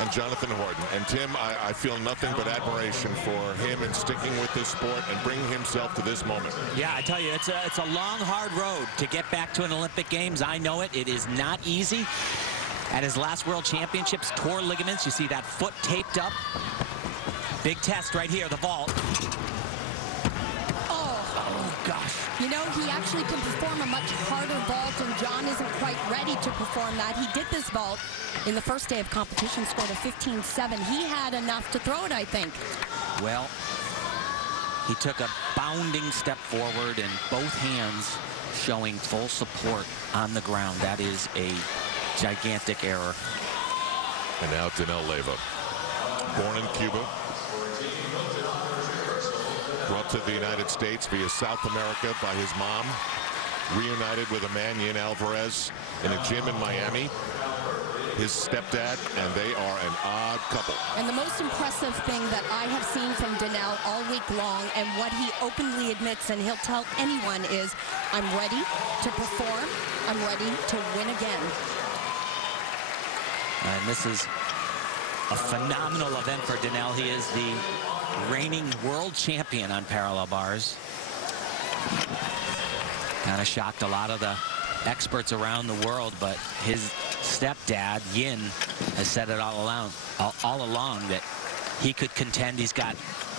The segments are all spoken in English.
and Jonathan Horton. And Tim, I feel nothing but admiration for him and sticking with this sport and bringing himself to this moment. Yeah, I tell you, it's a long, hard road to get back to an Olympic Games. I know it. It is not easy. At his last World Championships, tore ligaments. You see that foot taped up. Big test right here, the vault. Oh, gosh. You know, he actually can perform a much harder vault, and John isn't quite ready to perform that. He did this vault in the first day of competition, scored a 15.7. He had enough to throw it, I think. Well, he took a bounding step forward, and both hands showing full support on the ground. That is a gigantic error. And now Danell Leyva, born in Cuba, brought to the United States via South America by his mom, reunited with a man, Yin Alvarez, in a gym in Miami, his stepdad, and they are an odd couple. And the most impressive thing that I have seen from Danell all week long, and what he openly admits, and he'll tell anyone, is, I'm ready to perform, I'm ready to win again. And this is a phenomenal event for Danell. He is the reigning world champion on parallel bars. Kind of shocked a lot of the experts around the world, but his stepdad, Yin, has said it all along that he could contend. He's got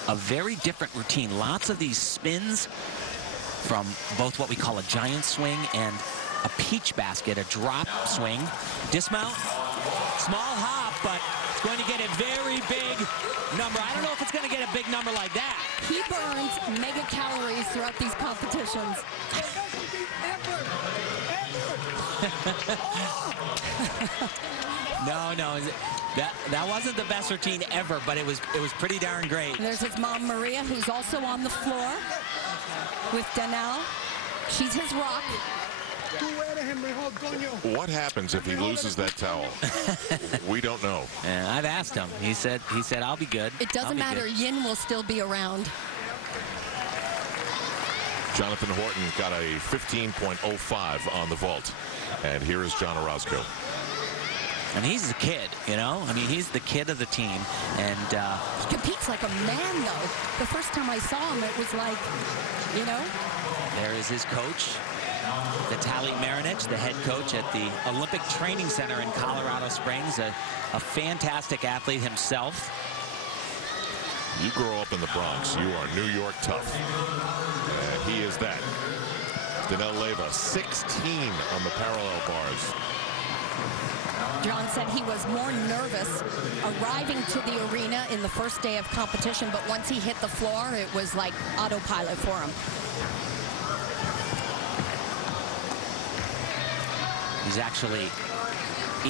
a very different routine. Lots of these spins from both what we call a giant swing and a peach basket, a drop swing. Dismount, small hop, but it's going to get a very big number. I don't know if it's going to get a big number like that. He burns mega calories throughout these competitions. No, that wasn't the best routine ever, but it was pretty darn great. There's his mom, Maria, who's also on the floor with Danell. She's his rock. What happens if he loses that towel? We don't know. I've asked him. He said I'll be good. It doesn't matter. Yin will still be around. Jonathan Horton got a 15.05 on the vault. And here is John Orozco. And he's the kid, you know? I mean, he's the kid of the team. And he competes like a man, though. The first time I saw him, it was like, you know? There is his coach, Vitaly Marinich, the head coach at the Olympic Training Center in Colorado Springs, a fantastic athlete himself. You grow up in the Bronx, you are New York tough. And he is that. Danell Leyva, 16 on the parallel bars. John said he was more nervous arriving to the arena in the first day of competition, but once he hit the floor, it was like autopilot for him. He's actually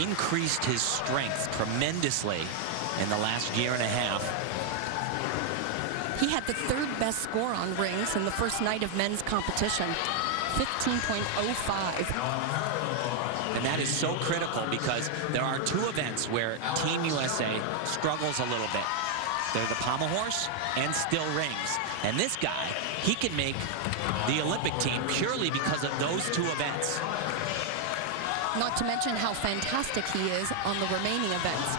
increased his strength tremendously in the last year and a half. He had the third best score on rings in the first night of men's competition, 15.05. And that is so critical because there are two events where Team USA struggles a little bit. They're the pommel horse and still rings. And this guy, he can make the Olympic team purely because of those two events. Not to mention how fantastic he is on the remaining events.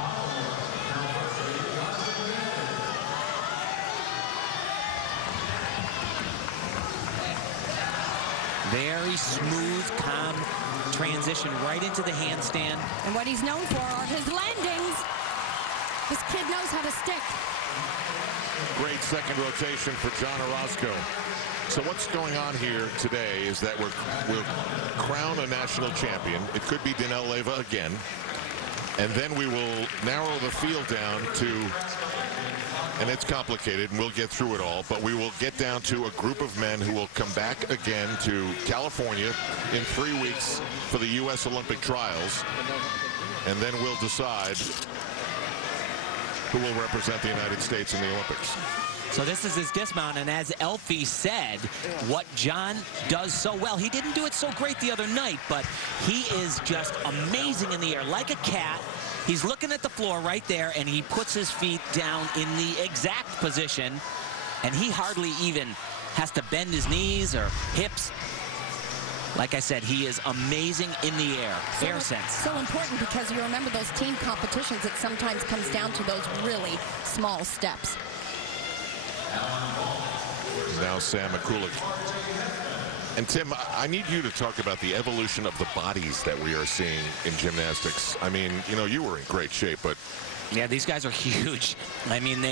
Very smooth, calm transition right into the handstand. And what he's known for are his landings. This kid knows how to stick. Great second rotation for John Orozco. So what's going on here today is that we'll crown a national champion. It could be Danell Leyva again. And then we will narrow the field down to, and it's complicated, and we'll get through it all, but we will get down to a group of men who will come back again to California in 3 weeks for the U.S. Olympic trials. And then we'll decide who will represent the United States in the Olympics. So this is his dismount, and as Elfie said, what John does so well, he didn't do it so great the other night, but he is just amazing in the air, like a cat. He's looking at the floor right there, and he puts his feet down in the exact position, and he hardly even has to bend his knees or hips. Like I said, he is amazing in the air. Air sense. So important because you remember those team competitions, it sometimes comes down to those really small steps. Now Sam McCulloch. And Tim, I need you to talk about the evolution of the bodies that we are seeing in gymnastics. I mean, you know, you were in great shape, but yeah, these guys are huge. I mean,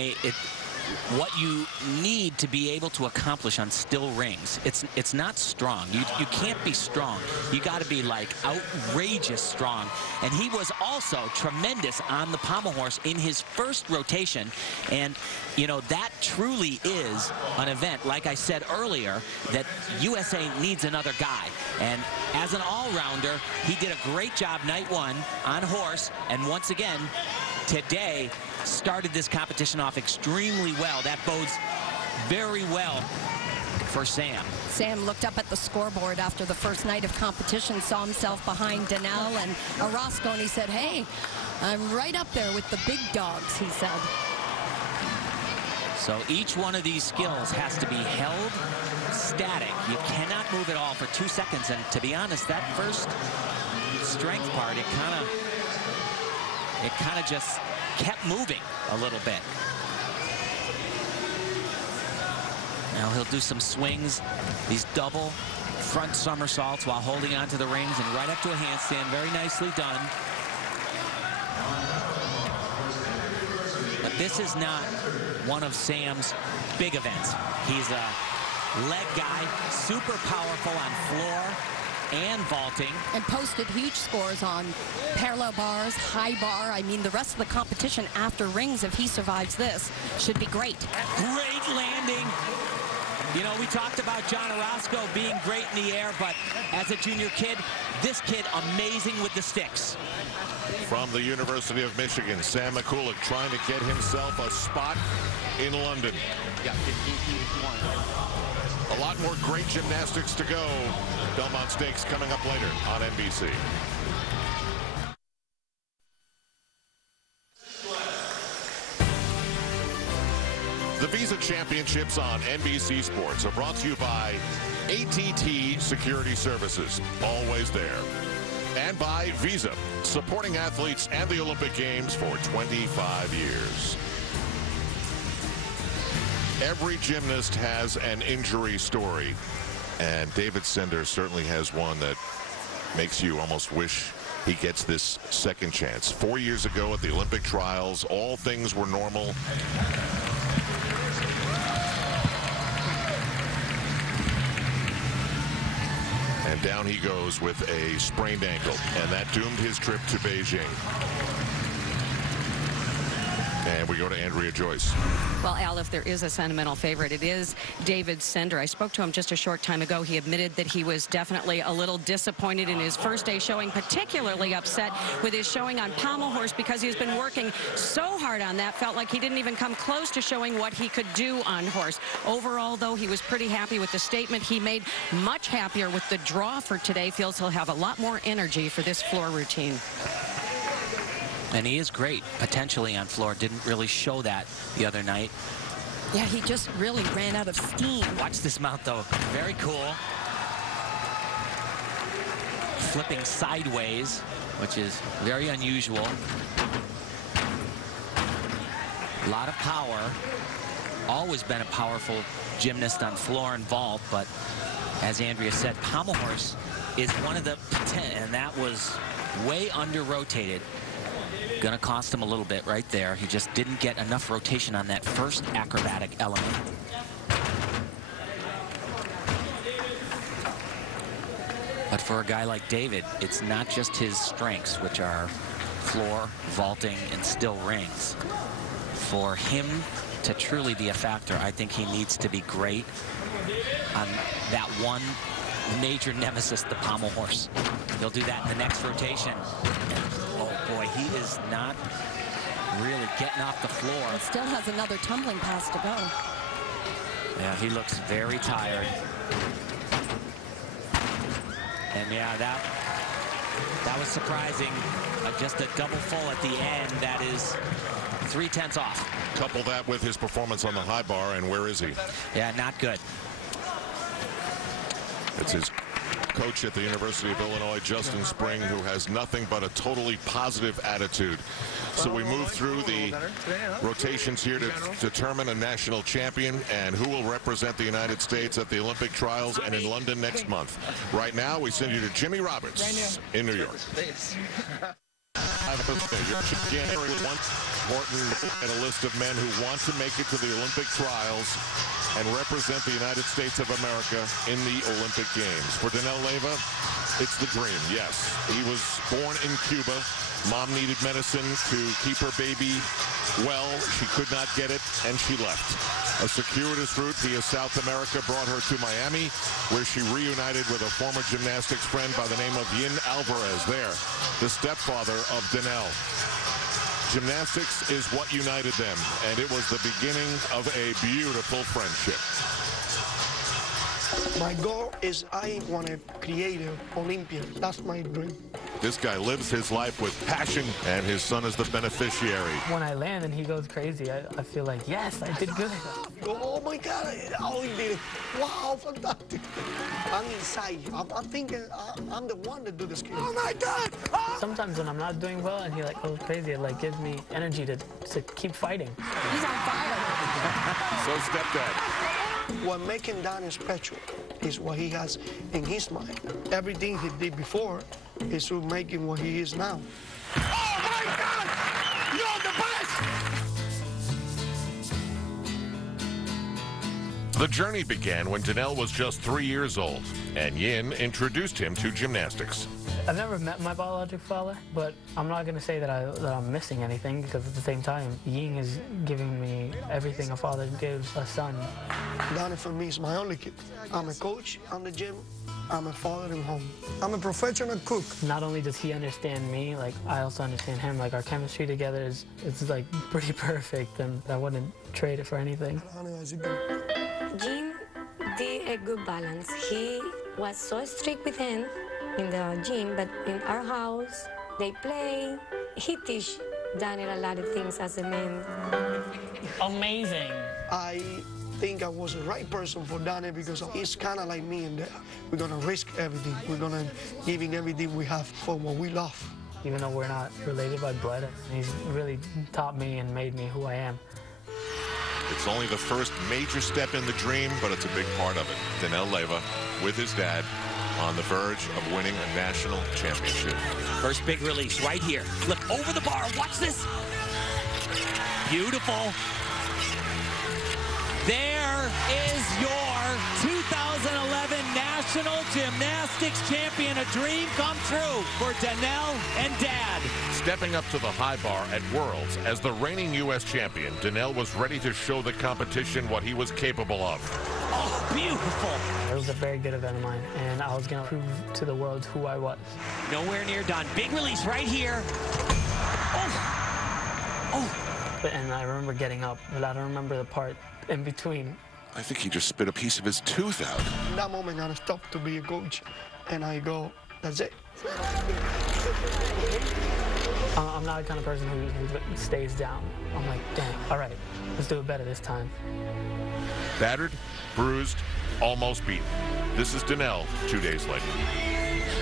what you need to be able to accomplish on still rings, it's not strong. You can't be strong. You got to be like outrageous strong. And he was also tremendous on the pommel horse in his first rotation. And you know, that truly is an event, like I said earlier, that USA needs another guy. And as an all-rounder, he did a great job night one on horse. And once again, today, started this competition off extremely well. That bodes very well for Sam. Sam looked up at the scoreboard after the first night of competition, saw himself behind Donnell and Orozco, and he said, hey, I'm right up there with the big dogs, he said. So each one of these skills has to be held static. You cannot move at all for 2 seconds. And to be honest, that first strength part, it kind of just kept moving a little bit. Now he'll do some swings, these double front somersaults while holding onto the rings and right up to a handstand. Very nicely done. But this is not one of Sam's big events. He's a leg guy, super powerful on floor and vaulting. And posted huge scores on parallel bars, high bar. I mean, the rest of the competition after rings, if he survives this, should be great. Great landing. You know, we talked about John Orozco being great in the air, but as a junior kid, this kid amazing with the sticks. From the University of Michigan, Sam McCulloch trying to get himself a spot in London. Yeah, 15-1. A lot more great gymnastics to go. Belmont Stakes coming up later on NBC. The Visa Championships on NBC Sports are brought to you by HDTV Security Services, always there. And by Visa, supporting athletes and the Olympic Games for 25 years. Every gymnast has an injury story, and David Sender certainly has one that makes you almost wish he gets this second chance. 4 years ago at the Olympic trials, all things were normal. And down he goes with a sprained ankle, and that doomed his trip to Beijing. And we go to Andrea Joyce. Well, Al, if there is a sentimental favorite, it is David Sender. I spoke to him just a short time ago. He admitted that he was definitely a little disappointed in his first day showing, particularly upset with his showing on pommel horse because he's been working so hard on that. Felt like he didn't even come close to showing what he could do on horse. Overall, though, he was pretty happy with the statement he made. Much happier with the draw for today. Feels he'll have a lot more energy for this floor routine. And he is great, potentially, on floor. Didn't really show that the other night. Yeah, he just really ran out of steam. Watch this mount, though. Very cool. Flipping sideways, which is very unusual. A lot of power. Always been a powerful gymnast on floor and vault, but as Andrea said, pommel horse is one of the, and that was way under-rotated. Gonna cost him a little bit right there. He just didn't get enough rotation on that first acrobatic element. But for a guy like David, it's not just his strengths, which are floor, vaulting, and still rings. For him to truly be a factor, I think he needs to be great on that one major nemesis, the pommel horse. He'll do that in the next rotation. Oh boy, he is not really getting off the floor. He still has another tumbling pass to go. Yeah, he looks very tired. And yeah, that was surprising. Just a double full at the end. That is 3/10 off. Couple that with his performance on the high bar, and where is he? Yeah, not good. It's his coach at the University of Illinois, Justin Spring, who has nothing but a totally positive attitude. So we move through the rotations here to determine a national champion and who will represent the United States at the Olympic trials and in London next month. Right now, we send you to Jimmy Roberts in New York. January 1, Morton and a list of men who want to make it to the Olympic trials and represent the United States of America in the Olympic Games. For Danel Leyva, it's the dream, yes. He was born in Cuba. Mom needed medicine to keep her baby well. She could not get it, and she left. A circuitous route via South America brought her to Miami, where she reunited with a former gymnastics friend by the name of Yin Alvarez there, the stepfather of Danel. Gymnastics is what united them, and it was the beginning of a beautiful friendship. My goal is I want to create an Olympian. That's my dream. This guy lives his life with passion, and his son is the beneficiary. When I land and he goes crazy, I feel like, yes, I did good. Oh my God, oh, he did it. Wow, fantastic. I'm inside. I'm thinking I'm the one that do this. Oh my God. Oh. Sometimes when I'm not doing well and he like goes crazy, it like gives me energy to keep fighting. He's on fire. So stepdad. What making Danny special is what he has in his mind. Everything he did before is to make him what he is now. Oh my God! You're the best! The journey began when Danel was just 3 years old, and Yin introduced him to gymnastics. I've never met my biological father, but I'm not going to say that I'm missing anything, because at the same time, Ying is giving me everything a father gives a son. Danny for me is my only kid. I'm a coach on the gym. I'm a father at home. I'm a professional cook. Not only does he understand me, like I also understand him. Like our chemistry together is like pretty perfect, and I wouldn't trade it for anything. Jim did a good balance. He was so strict with him in the gym, but in our house, they play. He teach Daniel a lot of things as a man. Amazing. I think I was the right person for Daniel because he's kind of like me in that we're going to risk everything. We're going to giving everything we have for what we love. Even though we're not related by blood, he's really taught me and made me who I am. It's only the first major step in the dream, but it's a big part of it. Danel Leyva with his dad on the verge of winning a national championship. First big release right here. Flip over the bar. Watch this. Beautiful. There is your 2011 National Gymnastics Champion. A dream come true for Danel and Dad. Stepping up to the high bar at Worlds as the reigning U.S. champion, Danel was ready to show the competition what he was capable of. Oh, beautiful. It was a very good event of mine, and I was going to prove to the world who I was. Nowhere near done. Big release right here. Oh. Oh. And I remember getting up, but I don't remember the part in between. I think he just spit a piece of his tooth out. In that moment, I stopped to be a coach, and I go, that's it. I'm not the kind of person who stays down. I'm like, dang, all right, let's do it better this time. Battered, bruised, almost beaten. This is Danel 2 days later.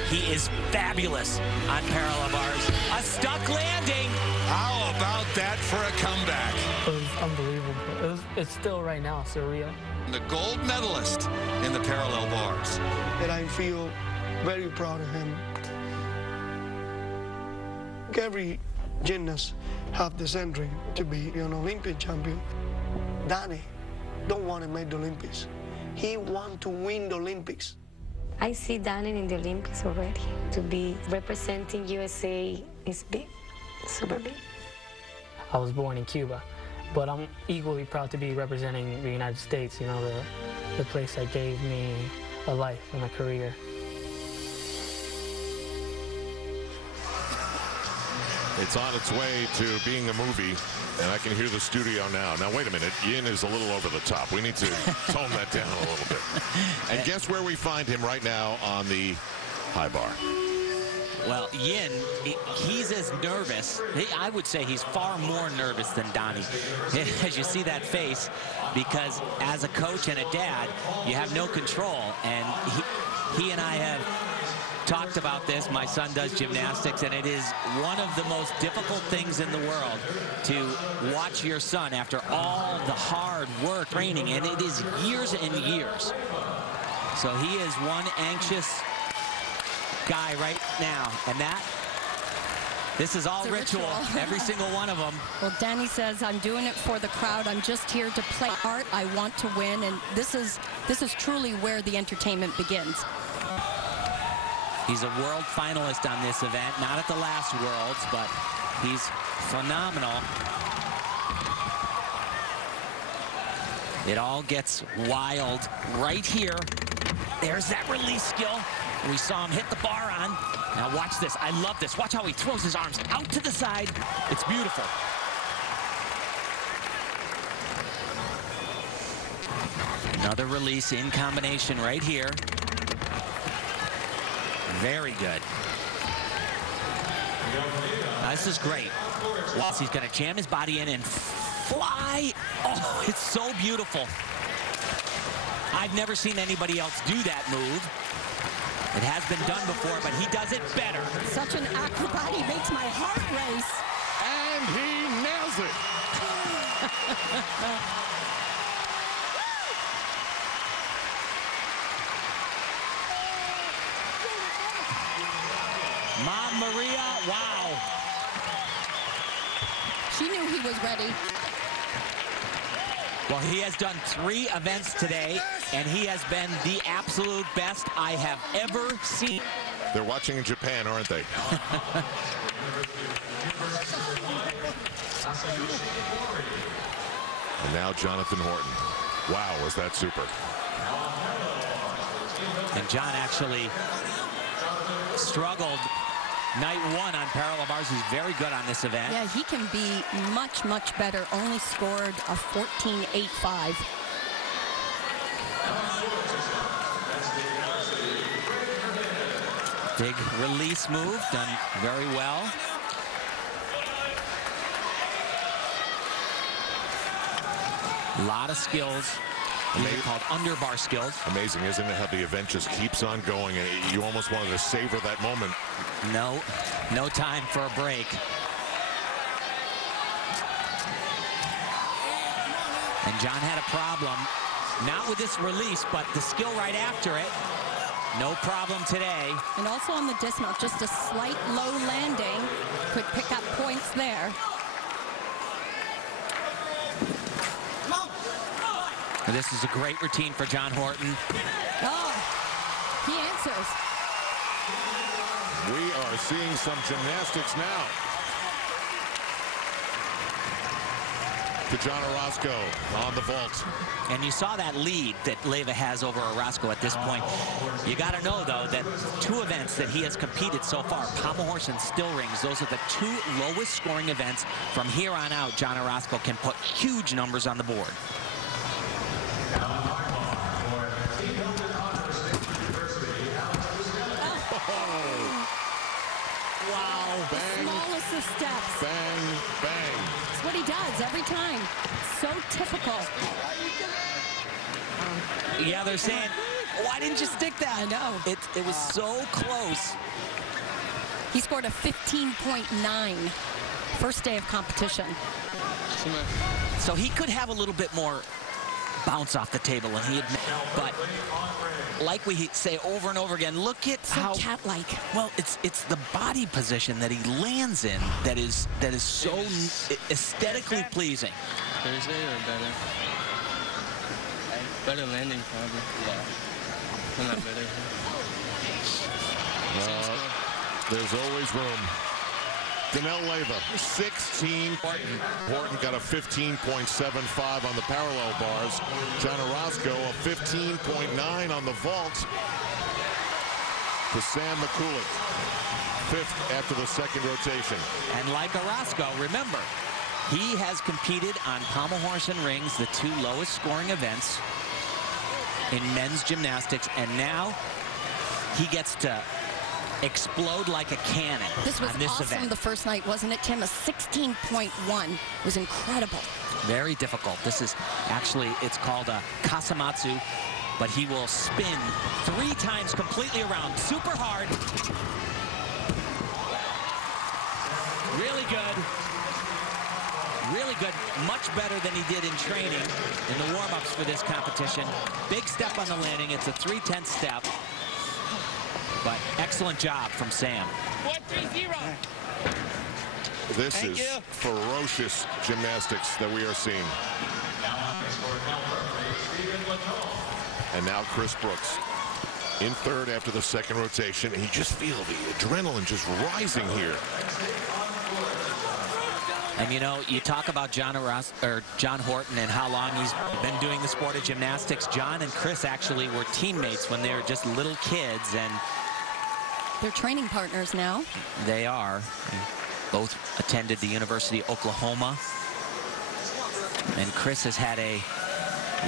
He is fabulous on parallel bars. A stuck landing. How about that for a comeback? It was unbelievable. It's still right now surreal. The gold medalist in the parallel bars. And I feel very proud of him. Every gymnast have the same dream to be an Olympic champion. Danny don't want to make the Olympics. He want to win the Olympics. I see Daniel in the Olympics already. To be representing USA is big, super big. I was born in Cuba, but I'm equally proud to be representing the United States, you know, the place that gave me a life and a career. It's on its way to being a movie, and I can hear the studio now. Now, wait a minute. Yin is a little over the top. We need to tone that down a little bit. And guess where we find him right now on the high bar? Well, Yin, he's as nervous. I would say he's far more nervous than Donnie, as you see that face, because as a coach and a dad, you have no control. And he and I have talked about this. My son does gymnastics, and it is one of the most difficult things in the world to watch your son after all the hard work, training, and it is years and years. So he is one anxious guy right now, and this is all ritual. Every single one of them. Well, Danny says, I'm doing it for the crowd. I'm just here to play art. I want to win, and this is truly where the entertainment begins. He's a world finalist on this event, not at the last Worlds, but he's phenomenal. It all gets wild right here. There's that release skill. We saw him hit the bar on. Now watch this. I love this. Watch how he throws his arms out to the side. It's beautiful. Another release in combination right here. Very good. Now, this is great. Once he's going to jam his body in and fly. Oh, it's so beautiful. I've never seen anybody else do that move. It has been done before, but he does it better. Such an acrobat, he makes my heart race. And he nails it. Mom Maria, wow. She knew he was ready. Well, he has done 3 events today, and he has been the absolute best I have ever seen. They're watching in Japan, aren't they? And now Jonathan Horton. Wow, was that super. And John actually struggled night 1 on parallel bars. He's very good on this event. Yeah, he can be much, much better. Only scored a 14.85. Big release move, done very well. A lot of skills. These are called underbar skills. Amazing, isn't it, how the event just keeps on going, and you almost wanted to savor that moment. No time for a break. And John had a problem, not with this release, but the skill right after it. No problem today. And also on the dismount, just a slight low landing could pick up points there. And this is a great routine for John Horton. Oh, he answers. We are seeing some gymnastics now. To John Orozco on the vault. And you saw that lead that Leyva has over Orozco at this point. You got to know, though, that 2 events that he has competed so far, pommel horse and still rings, those are the 2 lowest scoring events. From here on out, John Orozco can put huge numbers on the board. Wow. The smallest of steps. Bang, bang. That's what he does every time. So typical. Yeah, they're saying, why didn't you stick that? I know. It was so close. He scored a 15.9 first day of competition. So he could have a little bit more bounce off the table, and he admit, but like we say over and over again, look at so how cat-like. Well, it's the body position that he lands in that is so aesthetically pleasing. Thursday or better? Better landing, probably. Yeah. Not better. There's always room. Leyva, 16. Horton got a 15.75 on the parallel bars. John Orozco, a 15.9 on the vault. To Sam McCooley, 5th after the second rotation. And like Orozco, remember, he has competed on pommel horse and rings, the 2 lowest scoring events in men's gymnastics, and now he gets to explode like a cannon. This was on this awesome event. The first night, wasn't it, Tim? A 16.1 was incredible. Very difficult. This is actually, it's called a Kasamatsu but he will spin 3 times completely around. Super hard. Really good. Really good. Much better than he did in training in the warm-ups for this competition. Big step on the landing. It's a 3/10 step. But excellent job from Sam. 1-3-0. This is ferocious gymnastics that we are seeing. And now Chris Brooks in third after the second rotation. And you just feel the adrenaline just rising here. And you know, you talk about John Horton and how long he's been doing the sport of gymnastics. John and Chris actually were teammates when they were just little kids, and they're training partners now. They are. Both attended the University of Oklahoma. And Chris has had a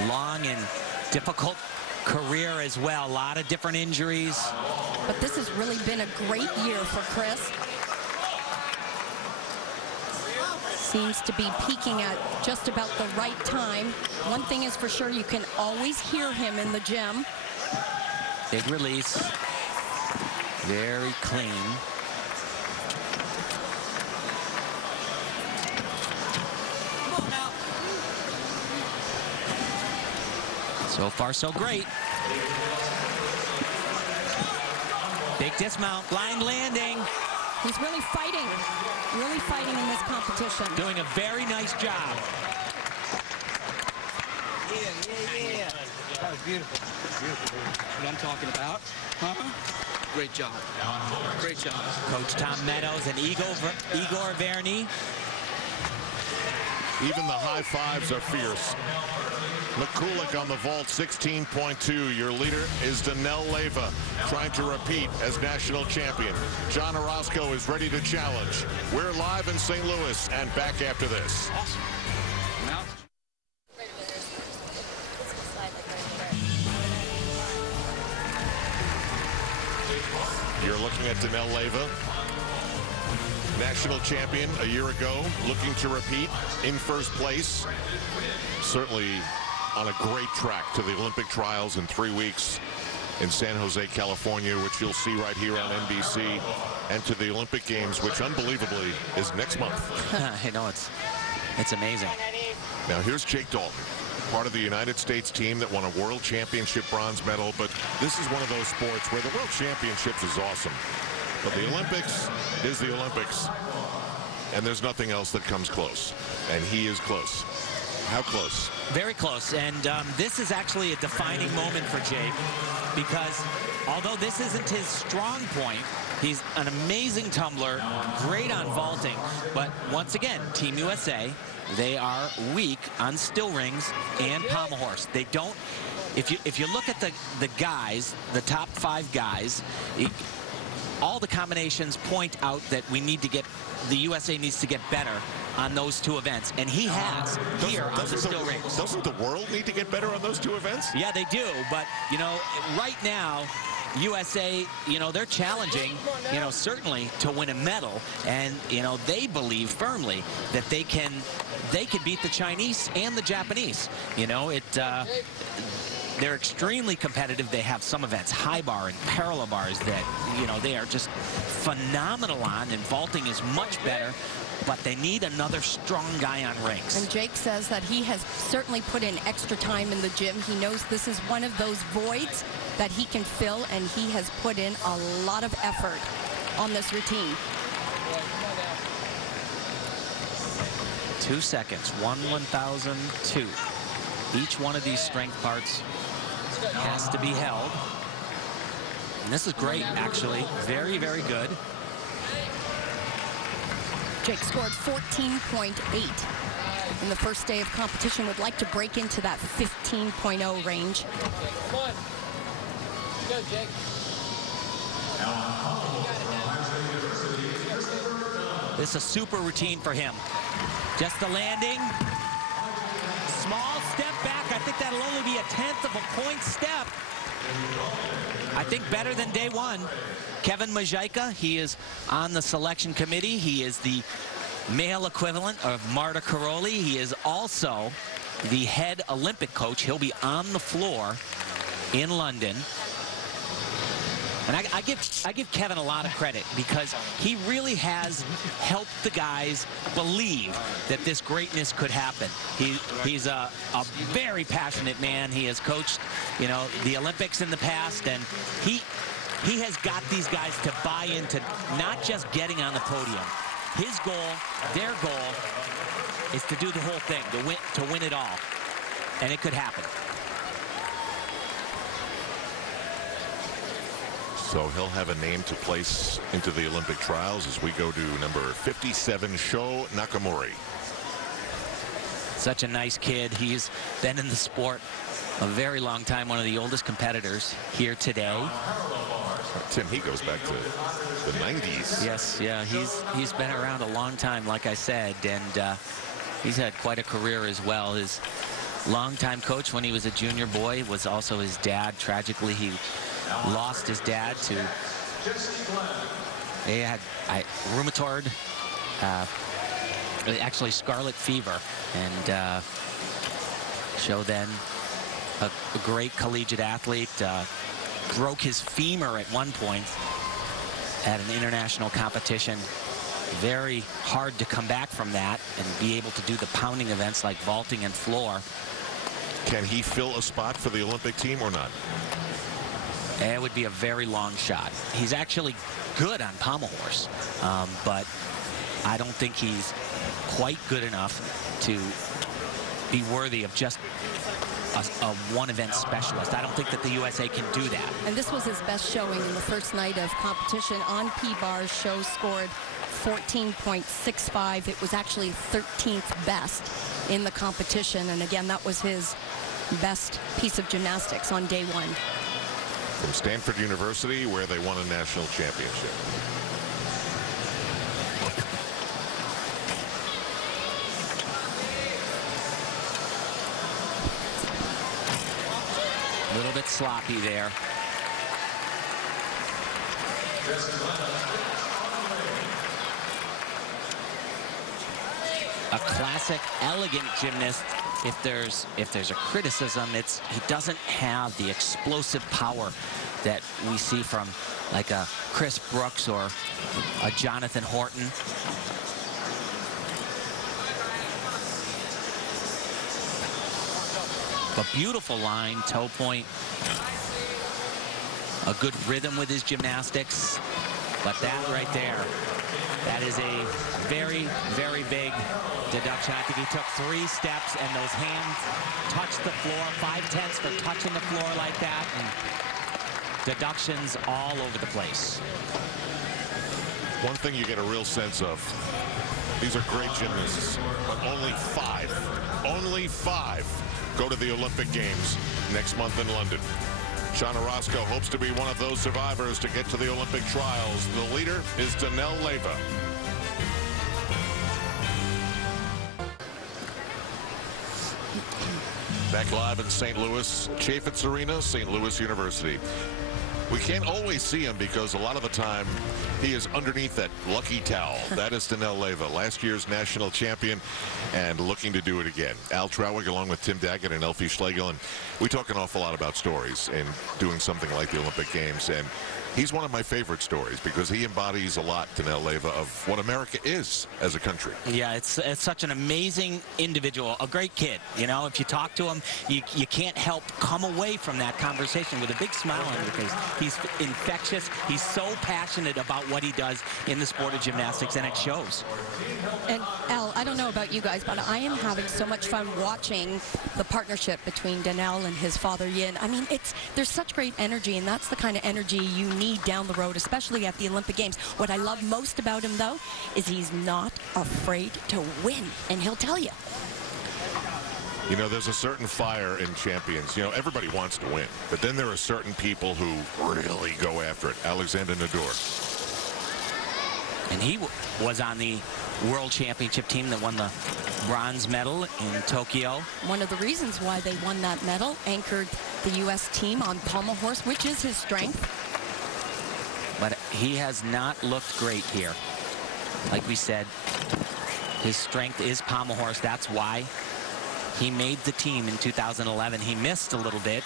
long and difficult career as well. A lot of different injuries. But this has really been a great year for Chris. Seems to be peaking at just about the right time. One thing is for sure, you can always hear him in the gym. Big release. Very clean. So far, so great. Big dismount, blind landing. He's really fighting in this competition. Doing a very nice job. Yeah. That was beautiful. Beautiful. What I'm talking about. Great job. Great job. Coach Tom Meadows and Igor Verny. Even the high fives are fierce. Mikulik on the vault, 16.2. Your leader is Danelle Leyva, trying to repeat as national champion. John Orozco is ready to challenge. We're live in St. Louis and back after this. Awesome. Now. You're looking at Danelle Leyva, national champion a year ago, looking to repeat in first place. Certainly on a great track to the Olympic trials in 3 weeks in San Jose, California, which you'll see right here on NBC, and to the Olympic Games, which unbelievably is next month. I know, it's amazing. Now here's Jake Dalton, part of the United States team that won a world championship bronze medal, but this is one of those sports where the world championships is awesome, but the Olympics is the Olympics, and there's nothing else that comes close, and he is close. How close? Very close, and this is actually a defining moment for Jake, because although this isn't his strong point, he's an amazing tumbler, great on vaulting, but once again, Team USA, they are weak on still rings and pommel horse. They don't, if you look at the guys, the top 5 guys, all the combinations point out that the USA needs to get better on those 2 events, and he has here on the still rings. Doesn't the world need to get better on those 2 events? Yeah, they do, but, you know, right now, USA, you know, they're challenging, you know, certainly to win a medal, and, you know, they believe firmly that they can beat the Chinese and the Japanese. You know, they're extremely competitive. They have some events, high bar and parallel bars, that, you know, they are just phenomenal on, and vaulting is much better, but they need another strong guy on rings. And Jake says that he has certainly put in extra time in the gym. He knows this is one of those voids that he can fill, and he has put in a lot of effort on this routine. 2 seconds, 1/1002. Each one of these strength parts has to be held. And this is great, actually. Very, very good. Jake scored 14.8 in the first day of competition. Would like to break into that 15.0 range. Come on. Go, Jake. This is a super routine for him. Just the landing. Small step back. I think that'll only be a 1/10 of a point step. I think better than day one. Kevin Majajka, he is on the selection committee. He is the male equivalent of Marta Karolyi. He is also the head Olympic coach. He'll be on the floor in London. And I give Kevin a lot of credit because he really has helped the guys believe that this greatness could happen. He's a very passionate man. He has coached, you know, the Olympics in the past, and he has got these guys to buy into not just getting on the podium. His goal, their goal, is to do the whole thing, to win it all, and it could happen. So he'll have a name to place into the Olympic trials as we go to number 57, Sho Nakamori. Such a nice kid. He's been in the sport a very long time, one of the oldest competitors here today. Tim, he goes back to the 90s. Yes, yeah, he's been around a long time, like I said, and he's had quite a career as well. His longtime coach when he was a junior boy was also his dad. Tragically, he lost his dad to rheumatoid, actually scarlet fever, and Sho then a great collegiate athlete, broke his femur at one point at an international competition. Very hard to come back from that and be able to do the pounding events like vaulting and floor. Can he fill a spot for the Olympic team or not? It would be a very long shot. He's actually good on pommel horse, but I don't think he's quite good enough to be worthy of just a one-event specialist. I don't think that the USA can do that. And this was his best showing in the first night of competition. On P-bars, Sho scored 14.65. It was actually 13th best in the competition. And again, that was his best piece of gymnastics on day one. From Stanford University, where they won a national championship. A little bit sloppy there. A classic, elegant gymnast. If there's a criticism, it's he doesn't have the explosive power that we see from like a Chris Brooks or a Jonathan Horton. A beautiful line, toe point. A good rhythm with his gymnastics. But that right there, that is a very, very big deduction. I think he took 3 steps and those hands touched the floor. 5/10 for touching the floor like that. And deductions all over the place. One thing you get a real sense of, these are great gymnasts, but only 5 go to the Olympic Games next month in London. John Orozco hopes to be one of those survivors to get to the Olympic trials. The leader is Danelle Leyva. Back live in St. Louis, Chaffetz Arena, St. Louis University. We can't always see him because a lot of the time he is underneath that lucky towel. That is Danelle Leyva, last year's national champion and looking to do it again. Al Trautwig along with Tim Daggett and Elfie Schlegel. And we talk an awful lot about stories and doing something like the Olympic Games. And he's one of my favorite stories because he embodies a lot, Danelle Leyva, of what America is as a country. Yeah, it's such an amazing individual, a great kid. You know, if you talk to him, you can't help come away from that conversation with a big smile on your face. He's infectious. He's so passionate about what he does in the sport of gymnastics, and it shows. And Al, I don't know about you guys, but I am having so much fun watching the partnership between Danelle and his father Yin. I mean, there's such great energy, and that's the kind of energy you need down the road, especially at the Olympic Games. What I love most about him, though, is he's not afraid to win, and he'll tell you. You know, there's a certain fire in champions. You know, everybody wants to win, but then there are certain people who really go after it. Alexander Nador. And he was on the World Championship team that won the bronze medal in Tokyo. One of the reasons why they won that medal, anchored the U.S. team on pommel horse, which is his strength. But he has not looked great here. Like we said, his strength is pommel horse. That's why He made the team in 2011. He missed a little bit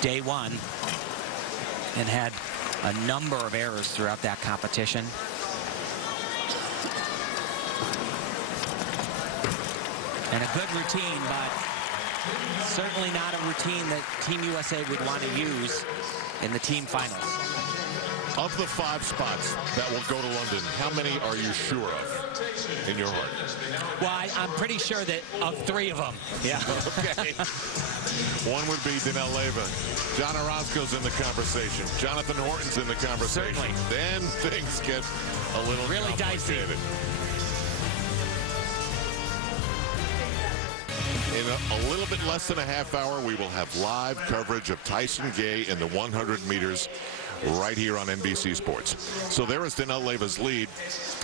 day one and had a number of errors throughout that competition. And a good routine, but certainly not a routine that Team USA would want to use in the team finals. Of the 5 spots that will go to London, how many are you sure of in your heart? Well, I'm pretty sure that of 3 of them. Yeah. Okay. One would be Danelle Leyva. John Orozco's in the conversation. Jonathan Horton's in the conversation. Certainly. Then things get a little really dicey. In a little bit less than a half hour, we will have live coverage of Tyson Gay in the 100 meters right here on NBC Sports. So there is Danelle Leyva's lead,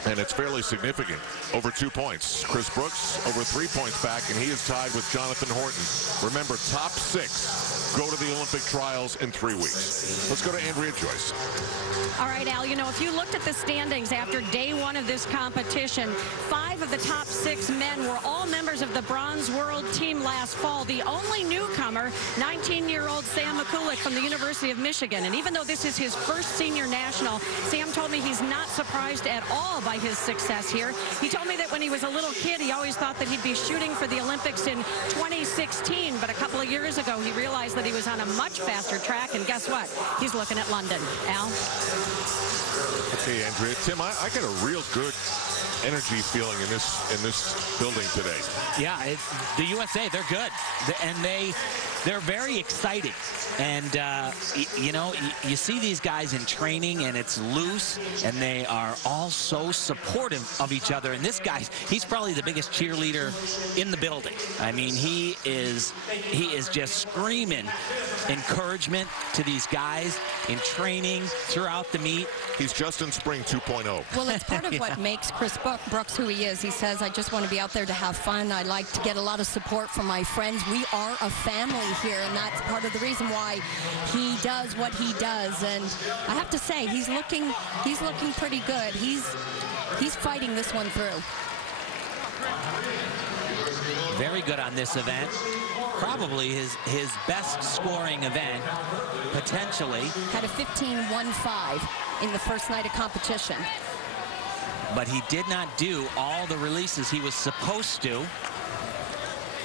and it's fairly significant. Over 2 points. Chris Brooks over 3 points back, and he is tied with Jonathan Horton. Remember, top 6 go to the Olympic trials in 3 weeks. Let's go to Andrea Joyce. All right, Al, you know, if you looked at the standings after day 1 of this competition, 5 of the top 6 men were all members of the bronze world team last fall. The only newcomer, 19-year-old Sam Mikulik from the University of Michigan. And even though this is his first senior national, Sam told me he's not surprised at all by his success here. He told me that when he was a little kid, he always thought that he'd be shooting for the Olympics in 2016. But a couple of years ago, he realized that he was on a much faster track. And guess what? He's looking at London. Al? Hey, Andrea. Tim, I got a real good energy feeling in this building today. Yeah, the USA, they're good, and they're very exciting. And you know, you see these guys in training, and it's loose, and they are all so supportive of each other. And this guy, he's probably the biggest cheerleader in the building. I mean, he is just screaming encouragement to these guys in training throughout the meet. He's Justin Spring 2.0. Well, it's part of what makes Chris Brooks who he is. He says, I just want to be out there to have fun. I like to get a lot of support from my friends. We are a family here, and that's part of the reason why he does what he does. And I have to say, he's looking pretty good. He's fighting this one through. Very good on this event. Probably his best scoring event, potentially. Had a 15.15 in the first night of competition. But he did not do all the releases he was supposed to.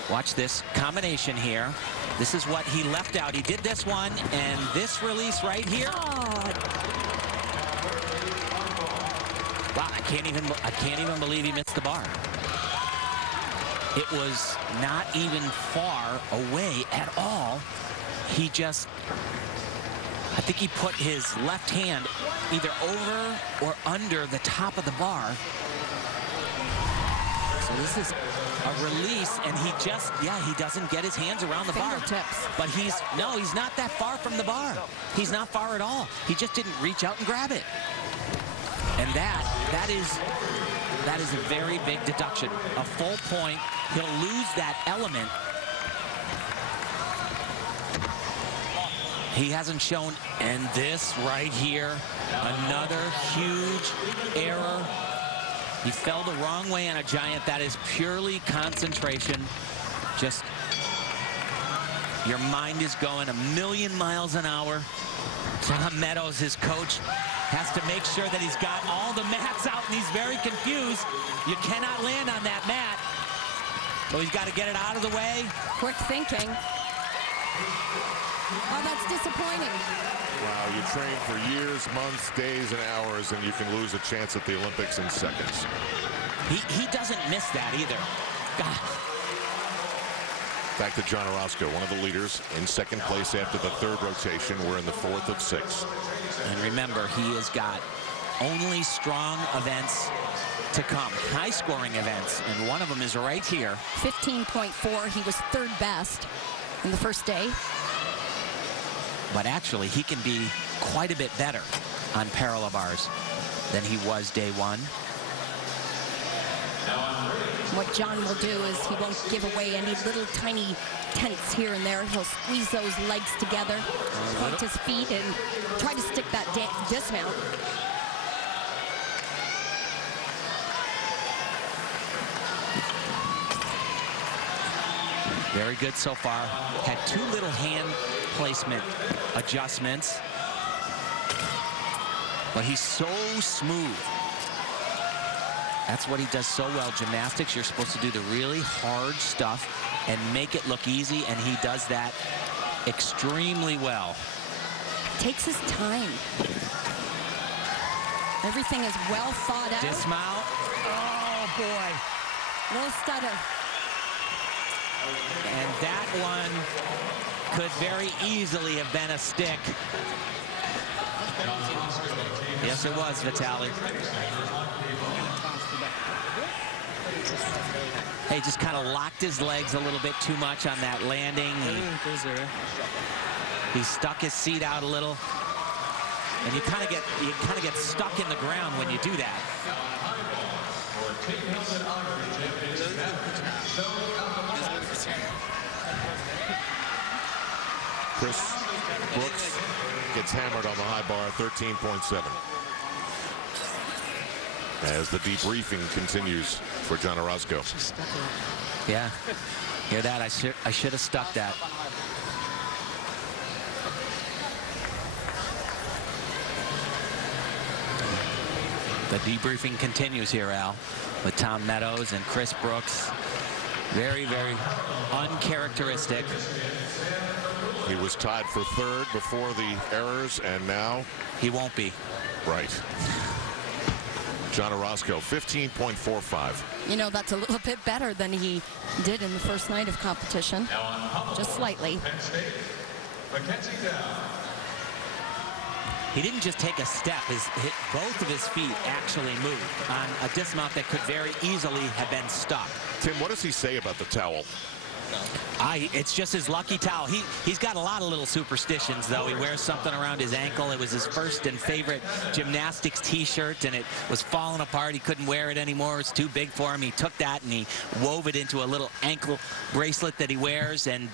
Watch this combination here. This is what he left out. He did this one and this release right here. Oh. Wow, I can't even believe he missed the bar. It was not even far away at all. He just, I think he put his left hand either over or under the top of the bar. So this is a release, and he just, he doesn't get his hands around the bar. But he's not that far from the bar. He's not far at all. He just didn't reach out and grab it. And that is a very big deduction. A full point. He'll lose that element. He hasn't shown, and this right here, another huge error. He fell the wrong way on a giant. That is purely concentration. Just, your mind is going a million miles an hour. Tom Meadows, his coach, has to make sure that he's got all the mats out, and he's very confused. You cannot land on that mat. So he's got to get it out of the way. Quick thinking. Oh, that's disappointing. Wow, you train for years, months, days, and hours, and you can lose a chance at the Olympics in seconds. He doesn't miss that either. God. Back to John Orozco, one of the leaders in second place after the third rotation. We're in the fourth of 6. And remember, he has got only strong events to come, high-scoring events, and one of them is right here. 15.4. He was third best in the first day. But actually, he can be quite a bit better on parallel bars than he was day one. What John will do is he won't give away any little tiny tenths here and there. He'll squeeze those legs together, point his feet, and try to stick that dismount. Very good so far. Had 2 little hand placement adjustments. But he's so smooth. That's what he does so well. Gymnastics, you're supposed to do the really hard stuff and make it look easy, and he does that extremely well. Takes his time. Everything is well thought out. Dismount. Oh, boy. No stutter. And that one could very easily have been a stick. Yes, it was, Vitaly. Hey, just kind of locked his legs a little bit too much on that landing. He stuck his seat out a little. And you kind of get stuck in the ground when you do that. Chris Brooks gets hammered on the high bar, 13.7. As the debriefing continues for John Orozco. Yeah, hear that? I should have stuck that. The debriefing continues here, Al, with Tom Meadows and Chris Brooks. Very, very uncharacteristic. He was tied for 3rd before the errors, and now he won't be. Right. John Orozco, 15.45. You know, that's a little bit better than he did in the first night of competition. Just slightly. He didn't just take a step. Both of his feet actually moved on a dismount that could very easily have been stuck. Tim, what does he say about the towel? It's just his lucky towel. He's got a lot of little superstitions, though. He wears something around his ankle. It was his first and favorite gymnastics T-shirt, and it was falling apart. He couldn't wear it anymore. It's too big for him. He took that and he wove it into a little ankle bracelet that he wears, and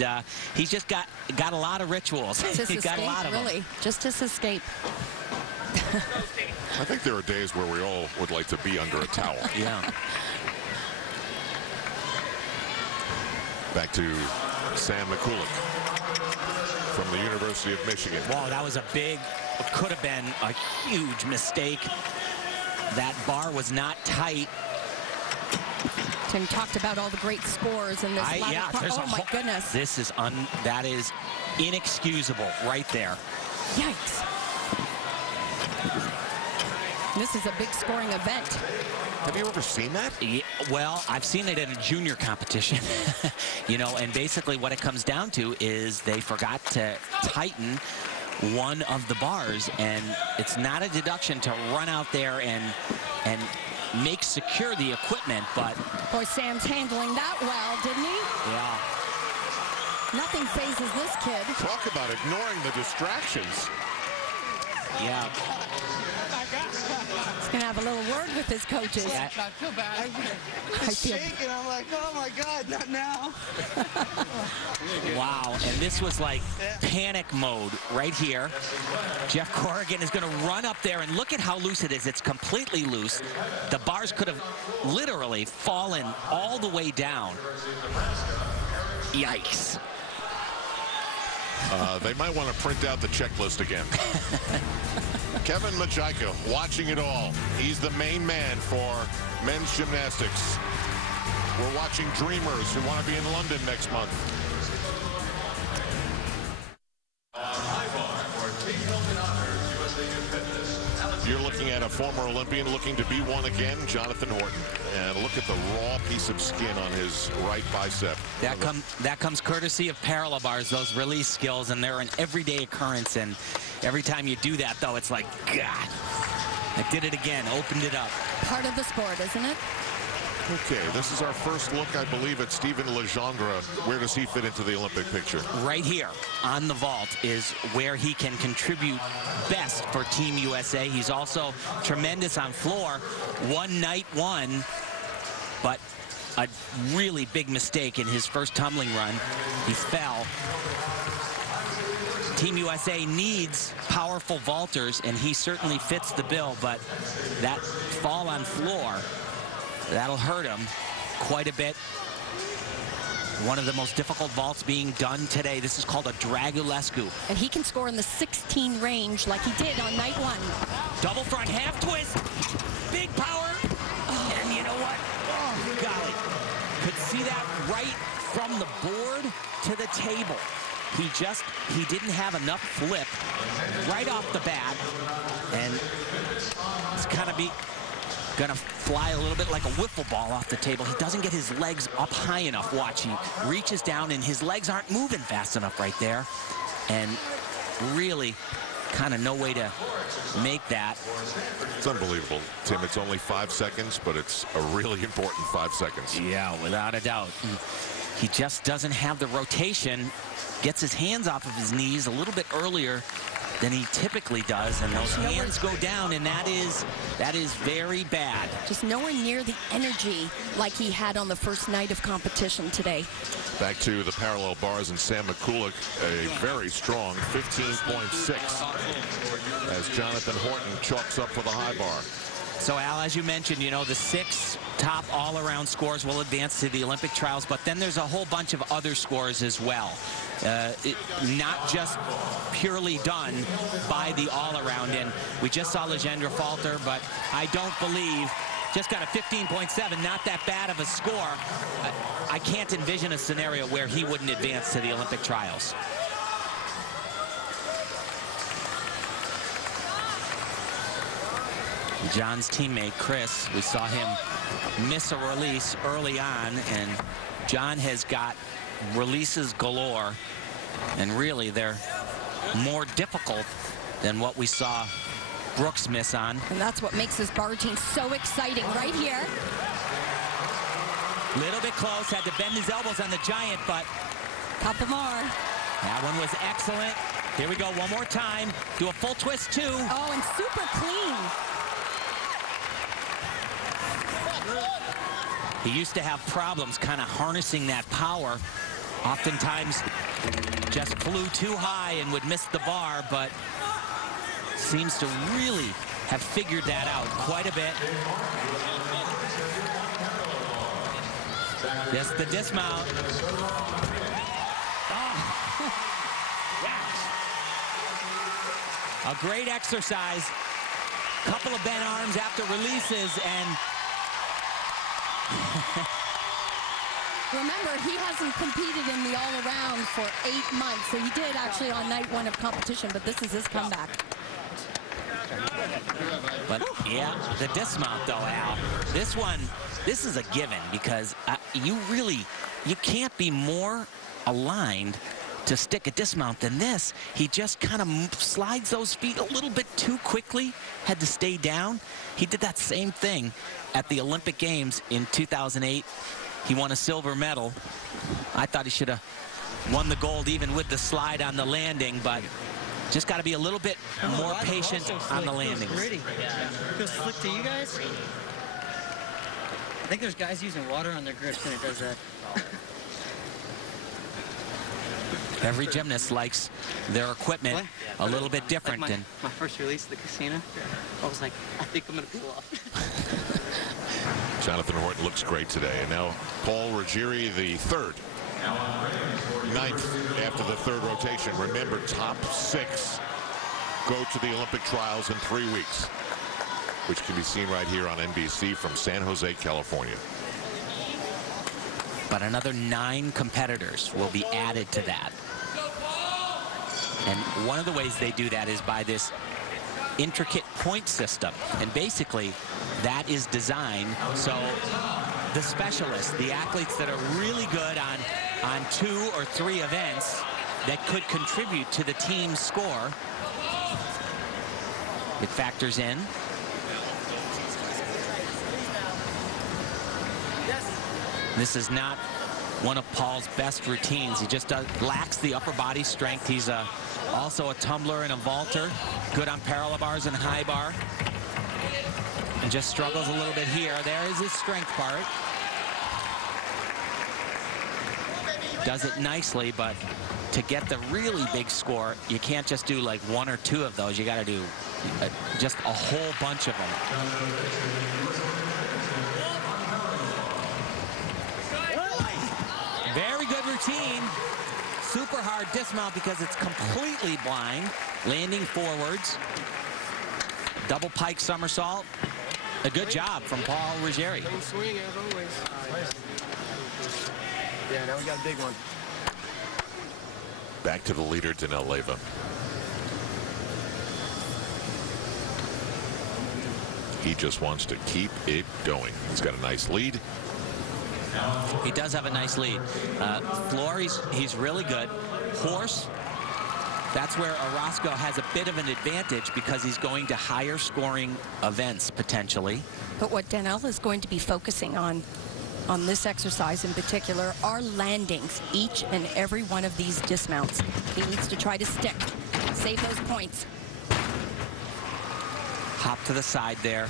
he's just got a lot of rituals. He's got a lot of really. them. Just his escape. I think there are days where we all would like to be under a towel. Yeah. Back to Sam McCulloch from the University of Michigan. Wow, that was could have been a huge mistake. That bar was not tight. Tim talked about all the great scores in this last oh my goodness. That is inexcusable right there. Yikes. This is a big scoring event. Have you ever seen that? Yeah, well, I've seen it in a junior competition. You know, and basically what it comes down to is they forgot to tighten one of the bars, and it's not a deduction to run out there and make secure the equipment, but boy, Sam's handling that well, didn't he? Yeah. Nothing phases this kid. Talk about ignoring the distractions. Yeah. He's going to have a little word with his coaches. I feel bad. I feel shaking. I'm like, oh my God, not now. Wow, and this was like panic mode right here. Jeff Corrigan is going to run up there, and look at how loose it is. It's completely loose. The bars could have literally fallen all the way down. Yikes. They might want to print out the checklist again. Kevin Majika watching it all. He's the main man for men's gymnastics. We're watching dreamers who want to be in London next month. You're looking at a former Olympian looking to be one again, Jonathan Horton. And look at the raw piece of skin on his right bicep. That comes courtesy of parallel bars, those release skills, and they're an everyday occurrence. And every time you do that, though, it's like, God, I did it again, opened it up. Part of the sport, isn't it? Okay, this is our first look, I believe, at Stephen Legendre. Where does he fit into the Olympic picture? Right here on the vault is where he can contribute best for Team USA. He's also tremendous on floor. One night one, but a really big mistake in his first tumbling run. He fell. Team USA needs powerful vaulters, and he certainly fits the bill, but that fall on floor, that'll hurt him quite a bit. One of the most difficult vaults being done today. This is called a Dragulescu. And he can score in the 16 range like he did on night 1. Double front half twist. Big power. And you know what? Oh, golly. Could see that right from the board to the table. He didn't have enough flip right off the bat. And it's kind of gonna fly a little bit like a wiffle ball off the table. He doesn't get his legs up high enough. Watch, he reaches down and his legs aren't moving fast enough right there. And really kind of no way to make that. It's unbelievable, Tim. It's only 5 seconds, but it's a really important 5 seconds. Yeah, without a doubt. He just doesn't have the rotation. Gets his hands off of his knees a little bit earlier than he typically does, and those hands go down, and that is very bad. Just nowhere near the energy like he had on the first night of competition today. Back to the parallel bars, and Sam McCulloch, a very strong 15.6 as Jonathan Horton chalks up for the high bar. So, Al, as you mentioned, you know, the 6 top all-around scores will advance to the Olympic trials, but then there's a whole bunch of other scores as well. Not just purely done by the all-around. And we just saw Legendre falter, but I don't believe, just got a 15.7, not that bad of a score. I can't envision a scenario where he wouldn't advance to the Olympic trials. John's teammate, Chris, we saw him miss a release early on, and John has got releases galore, and really they're more difficult than what we saw Brooks miss on. And that's what makes this barging so exciting right here. Little bit close, had to bend his elbows on the giant, but couple more. That one was excellent. Here we go, one more time. Do a full twist too. Oh, and super clean. He used to have problems kind of harnessing that power. Oftentimes just flew too high and would miss the bar, but seems to really have figured that out quite a bit. Just the dismount. Oh. A great exercise. Couple of bent arms after releases, and remember, he hasn't competed in the all-around for 8 months, so he did actually on night 1 of competition, but this is his comeback. But yeah, the dismount though, Al, this is a given, because you can't be more aligned to stick a dismount than this. He just kind of slides those feet a little bit too quickly, had to stay down. He did that same thing at the Olympic Games in 2008. He won a silver medal. I thought he should have won the gold even with the slide on the landing, but just got to be a little bit more patient on the landings. Feels slick to you guys? I think there's guys using water on their grips when it does that. Every gymnast likes their equipment a little bit different. Like my first release at the casino, I was like, I think I'm going to pull off. Jonathan Horton looks great today. And now Paul Ruggieri, the third. 9th after the third rotation. Remember, top 6 go to the Olympic trials in 3 weeks, which can be seen right here on NBC from San Jose, California. But another 9 competitors will be added to that. And one of the ways they do that is by this intricate point system. And basically, that is designed so the specialists, the athletes that are really good on 2 or 3 events that could contribute to the team's score, it factors in. This is not one of Paul's best routines. He just lacks the upper body strength. He's also a tumbler and a vaulter, good on parallel bars and high bar, and just struggles a little bit here. There is his strength part. Does it nicely, but to get the really big score, you can't just do like 1 or 2 of those. You got to do just a whole bunch of them. Very good routine. Super hard dismount because it's completely blind. Landing forwards. Double pike somersault. A good job from Paul Ruggieri. Don't swing as always. Yeah, now we got a big one. Back to the leader, Danel Leyva. He just wants to keep it going. He's got a nice lead. He does have a nice lead. Floor, he's really good. Horse, that's where Orozco has a bit of an advantage because he's going to higher scoring events potentially. But what Danel is going to be focusing on this exercise in particular are landings, each and every one of these dismounts. He needs to try to stick, save those points. Hop to the side there.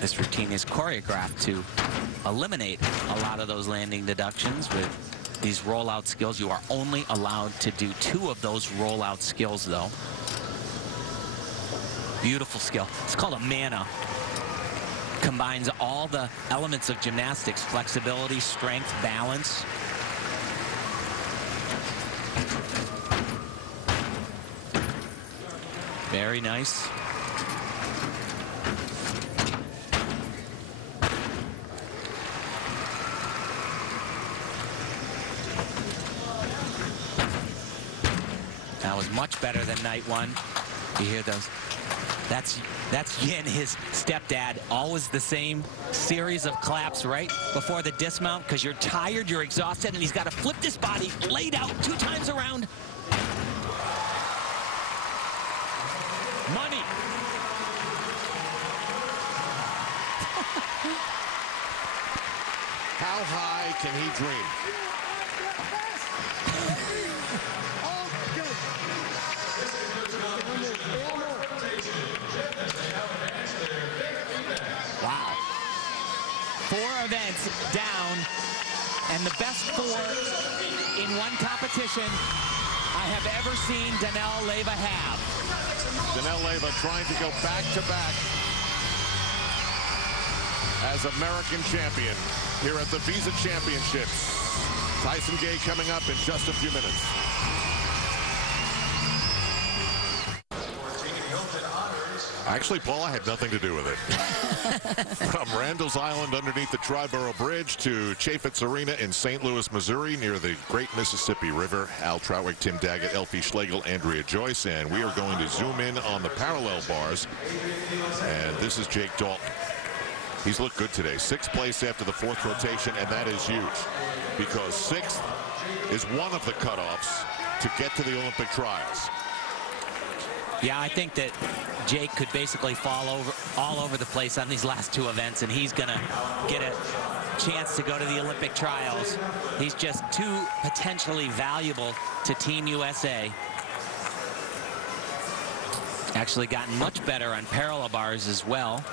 This routine is choreographed to eliminate a lot of those landing deductions with these rollout skills. You are only allowed to do 2 of those rollout skills, though. Beautiful skill. It's called a mana. Combines all the elements of gymnastics: flexibility, strength, balance. Very nice. That was much better than night 1. You hear those? That's Yin, his stepdad. Always the same series of claps right before the dismount because you're tired, you're exhausted, and he's got to flip this body laid out 2 times around. Money. How high can he dream? Wow. 4 events down, and the best 4 in one competition I have ever seen Danel Leyva have. Danel Leyva trying to go back-to-back as American champion here at the Visa Championships. Tyson Gay coming up in just a few minutes. Actually, Paul, I had nothing to do with it. From Randall's Island underneath the Triborough Bridge to Chaffetz Arena in St. Louis, Missouri, near the Great Mississippi River. Al Troutwig, Tim Daggett, Elfie Schlegel, Andrea Joyce, and we are going to zoom in on the parallel bars. And this is Jake Dalton. He's looked good today. 6th place after the 4th rotation, and that is huge because 6th is one of the cutoffs to get to the Olympic trials. Yeah, I think that Jake could basically fall all over the place on these last 2 events, and he's going to get a chance to go to the Olympic trials. He's just too potentially valuable to Team USA. Actually gotten much better on parallel bars as well.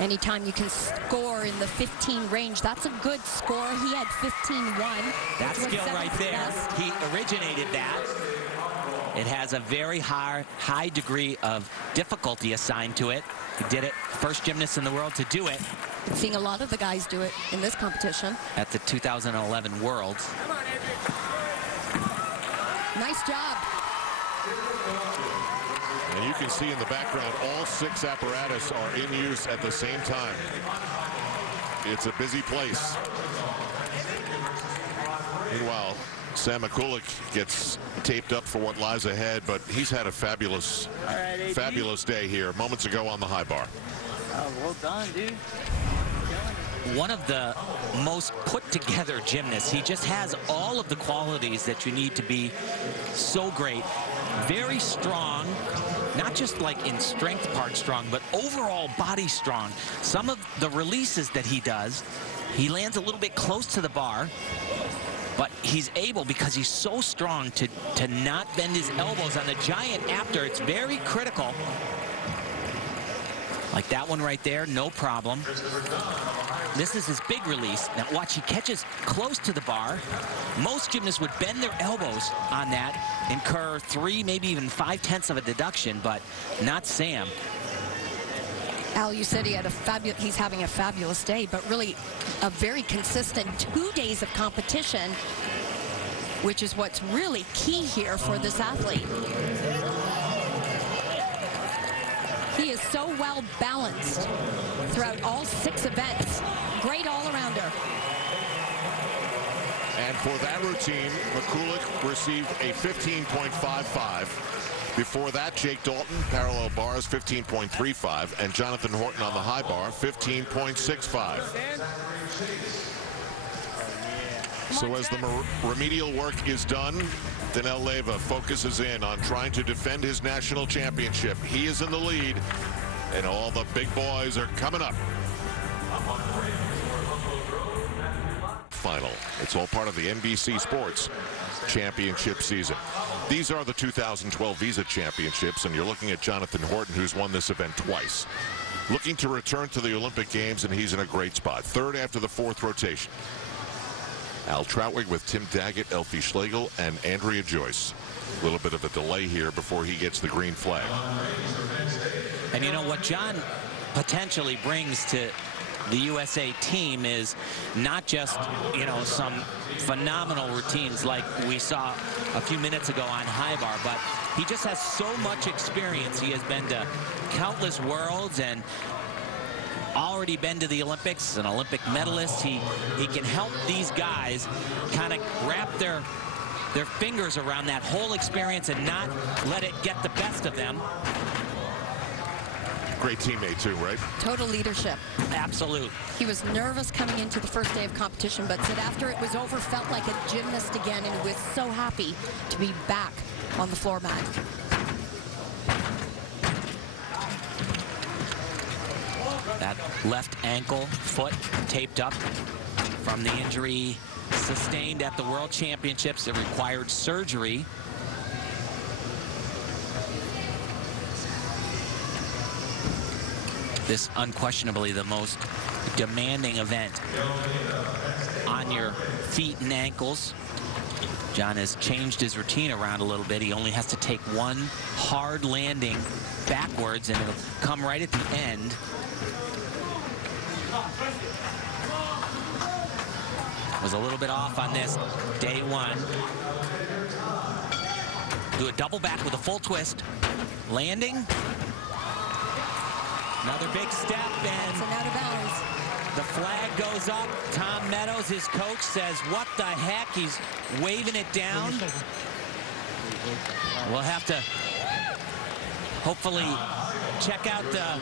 Anytime you can score in the 15 range, that's a good score. He had 15-1. That skill right there, he originated that. It has a very high degree of difficulty assigned to it. He did it, first gymnast in the world to do it. I'm seeing a lot of the guys do it in this competition. At the 2011 Worlds. Nice job. And you can see in the background, all 6 apparatus are in use at the same time. It's a busy place. Meanwhile, Sam Mikulik gets taped up for what lies ahead, but he's had a fabulous day here moments ago on the high bar. Oh, well done, dude. One of the most put together gymnasts. He just has all of the qualities that you need to be so great. Very strong, not just like in strength part strong, but overall body strong. Some of the releases that he does, he lands a little bit close to the bar, but he's able, because he's so strong, to not bend his elbows on the giant after. It's very critical. Like that one right there, no problem. This is his big release. Now watch, he catches close to the bar. Most gymnasts would bend their elbows on that, incur 3, maybe even 5/10 of a deduction, but not Sam. Al, you said he's having a fabulous day, but really a very consistent 2 days of competition, which is what's really key here for this athlete. He is so well balanced throughout all 6 events. Great all-arounder. And for that routine, McCulloch received a 15.55. Before that, Jake Dalton, parallel bars, 15.35, and Jonathan Horton on the high bar, 15.65. So as the remedial work is done, Danel Leyva focuses in on trying to defend his national championship. He is in the lead, and all the big boys are coming up. Final. It's all part of the NBC Sports Championship season. These are the 2012 Visa Championships, and you're looking at Jonathan Horton, who's won this event twice. Looking to return to the Olympic Games, and he's in a great spot. Third after the 4th rotation. Al Trautwig with Tim Daggett, Elfie Schlegel, and Andrea Joyce. A little bit of a delay here before he gets the green flag. And you know what John potentially brings to the USA team is not just, you know, some phenomenal routines like we saw a few minutes ago on high bar, but he just has so much experience. He has been to countless worlds and already been to the Olympics, an Olympic medalist. He can help these guys kind of wrap their fingers around that whole experience and not let it get the best of them. Great teammate too, right? Total leadership. Absolute. He was nervous coming into the first day of competition, but said after it was over, felt like a gymnast again, and was so happy to be back on the floor mat. That left ankle, foot taped up from the injury sustained at the World Championships. It required surgery. This unquestionably the most demanding event on your feet and ankles. John has changed his routine around a little bit. He only has to take one hard landing backwards, and it'll come right at the end. Was a little bit off on this day 1. Do a double back with a full twist. Landing. Another big step, and it's out of bounds. The flag goes up. Tom Meadows, his coach, says, what the heck? He's waving it down. We'll have to hopefully check out the...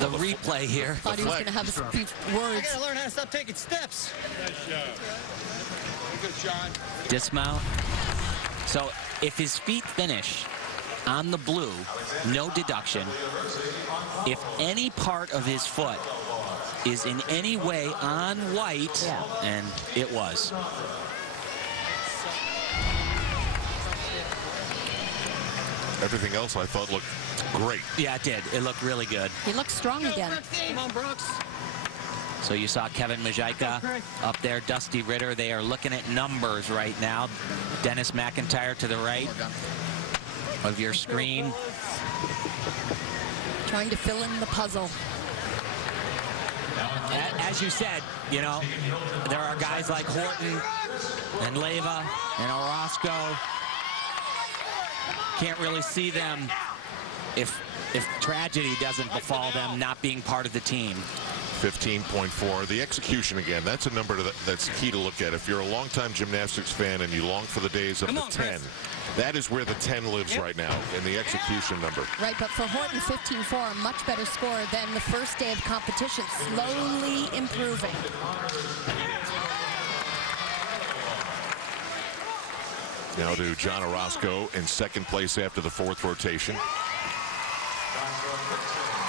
the replay here. Thought he was going to have a few words. I got to learn how to stop taking steps. Nice job. Good, John. Dismount. So if his feet finish on the blue, no deduction. If any part of his foot is in any way on white, and it was. Everything else I thought looked great. Yeah, it did. It looked really good. He looks strong again. Come on, Brooks. So you saw Kevin Majika up there, Dusty Ritter. They are looking at numbers right now. Dennis McIntyre to the right of your screen. Trying to fill in the puzzle. As you said, you know, there are guys like Horton and Leyva and Orozco. Can't really see them if tragedy doesn't befall them not being part of the team. 15.4. The execution again, that's a number that's key to look at. If you're a longtime gymnastics fan and you long for the days of the 10, that is where the 10 lives right now, in the execution number. Right, but for Horton, 15.4, a much better score than the first day of competition, slowly improving. Now to John Orozco in second place after the 4th rotation.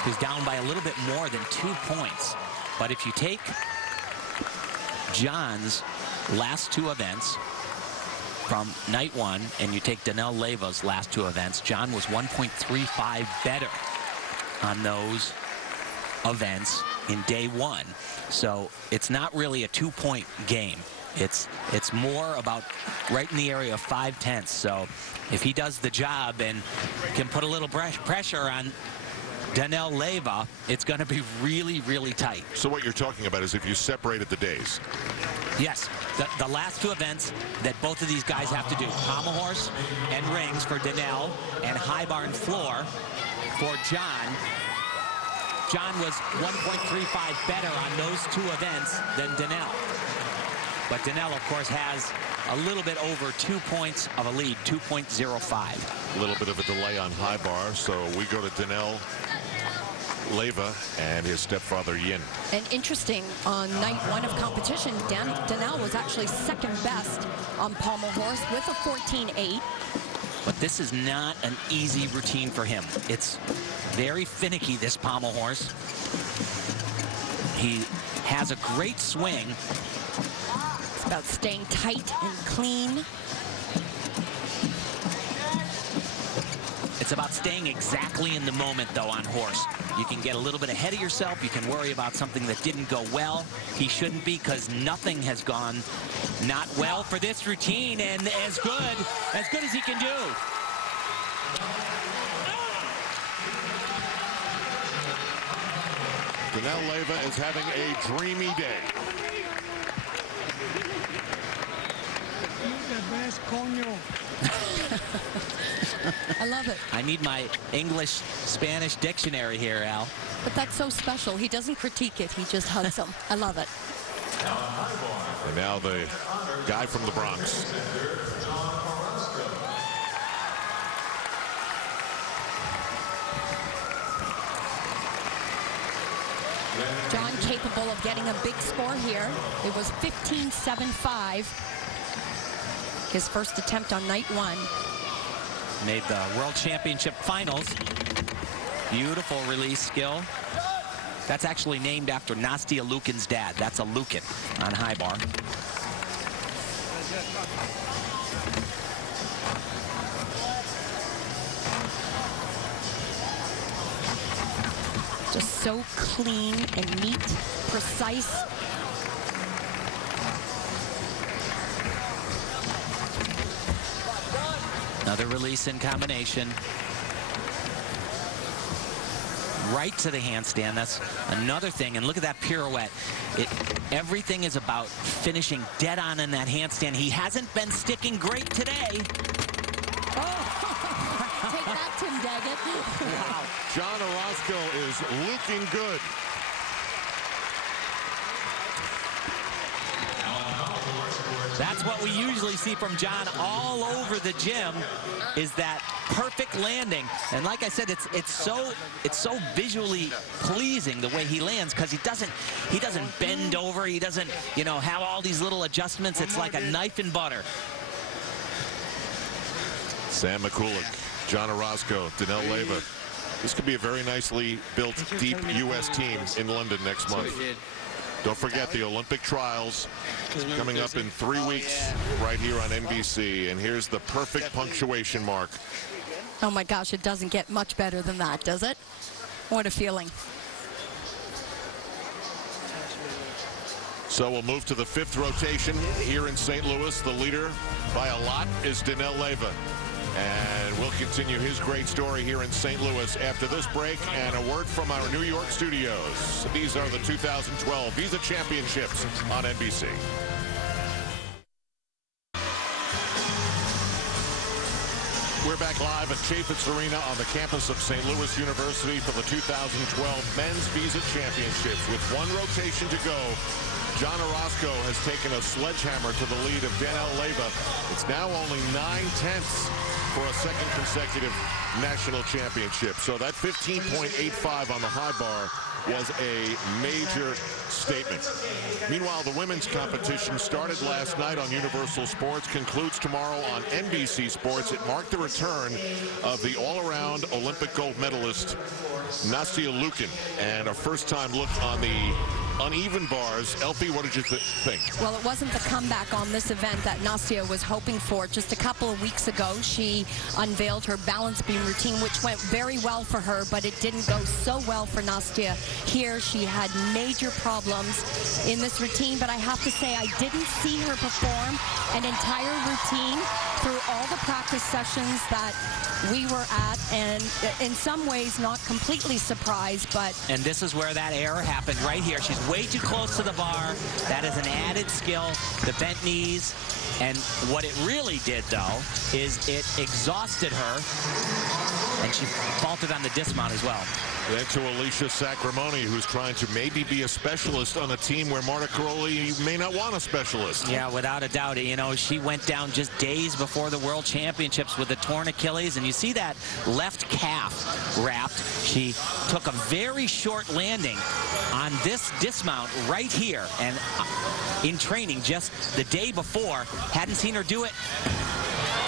He's down by a little bit more than 2 points. But if you take John's last 2 events from night 1 and you take Danel Leyva's last 2 events, John was 1.35 better on those events in day 1. So it's not really a 2-point game. It's more about right in the area of 5/10. So if he does the job and can put a little pressure on Daniel Leyva, it's going to be really, really tight. So what you're talking about is if you separated the days. Yes, the last two events that both of these guys have to do, pommel horse and rings for Daniel, and high bar and floor for John. John was 1.35 better on those two events than Daniel. But Daniel, of course, has a little bit over 2 points of a lead, 2.05. A little bit of a delay on high bar, so we go to Daniel Leyva and his stepfather Yin. And interesting, on night one of competition, Daniel was actually second best on pommel horse with a 14.8. But this is not an easy routine for him. It's very finicky, this pommel horse. He has a great swing. It's about staying tight and clean. It's about staying exactly in the moment, though, on horse. You can get a little bit ahead of yourself. You can worry about something that didn't go well. He shouldn't be, because nothing has gone not well for this routine, and as good as he can do. Daniel Leyva is having a dreamy day. I love it. I need my English-Spanish dictionary here, Al. But that's so special. He doesn't critique it. He just hugs them. I love it. And now the guy from the Bronx. John capable of getting a big score here. It was 15.75. His first attempt on night one. Made the World Championship finals. Beautiful release skill. That's actually named after Nastia Lukin's dad. That's a Lukin on high bar. Just so clean and neat, precise. Another release in combination. Right to the handstand. That's another thing. And look at that pirouette. Everything is about finishing dead on in that handstand. He hasn't been sticking great today. Take that, Tim Daggett. Wow. John Orozco is looking good. That's what we usually see from John all over the gym, is that perfect landing. And like I said, it's so visually pleasing the way he lands, because he doesn't bend over, he doesn't, you know, have all these little adjustments. It's like a knife and butter. Sam McCulloch, John Orozco, Daniel Leyva. This could be a very nicely built, deep U.S. team in London next month. Don't forget the Olympic trials coming up in 3 weeks right here on NBC. And here's the perfect punctuation mark. Oh my gosh, it doesn't get much better than that, does it? What a feeling. So we'll move to the 5th rotation here in St. Louis. The leader by a lot is Daniel Leyva. And we'll continue his great story here in St. Louis after this break and a word from our New York studios. These are the 2012 Visa Championships on NBC. We're back live at Chaffetz Arena on the campus of St. Louis University for the 2012 Men's Visa Championships. With one rotation to go, John Orozco has taken a sledgehammer to the lead of Daniel Leyva. It's now only 9/10 for a second consecutive national championship. So that 15.85 on the high bar was a major statement. Meanwhile, the women's competition started last night on Universal Sports, concludes tomorrow on NBC Sports. It marked the return of the all-around Olympic gold medalist Nastia Lukin, and a first-time look on the uneven bars. Elfie, what did you think? Well, it wasn't the comeback on this event that Nastia was hoping for. Just a couple of weeks ago, she unveiled her balance beam routine, which went very well for her, but it didn't go so well for Nastia. Here, she had major problems in this routine, but I have to say, I didn't see her perform an entire routine through all the practice sessions that we were at, and in some ways not completely surprised, but... And this is where that error happened right here. She's way too close to the bar. That is an added skill, the bent knees. And what it really did, though, is it exhausted her, and she faltered on the dismount as well. Then to Alicia Sacramone, who's trying to maybe be a specialist on a team where Marta Caroli may not want a specialist. Yeah, without a doubt. You know, she went down just days before the World Championships with a torn Achilles, and you see that left calf wrapped. She took a very short landing on this dismount right here, and in training just the day before, hadn't seen her do it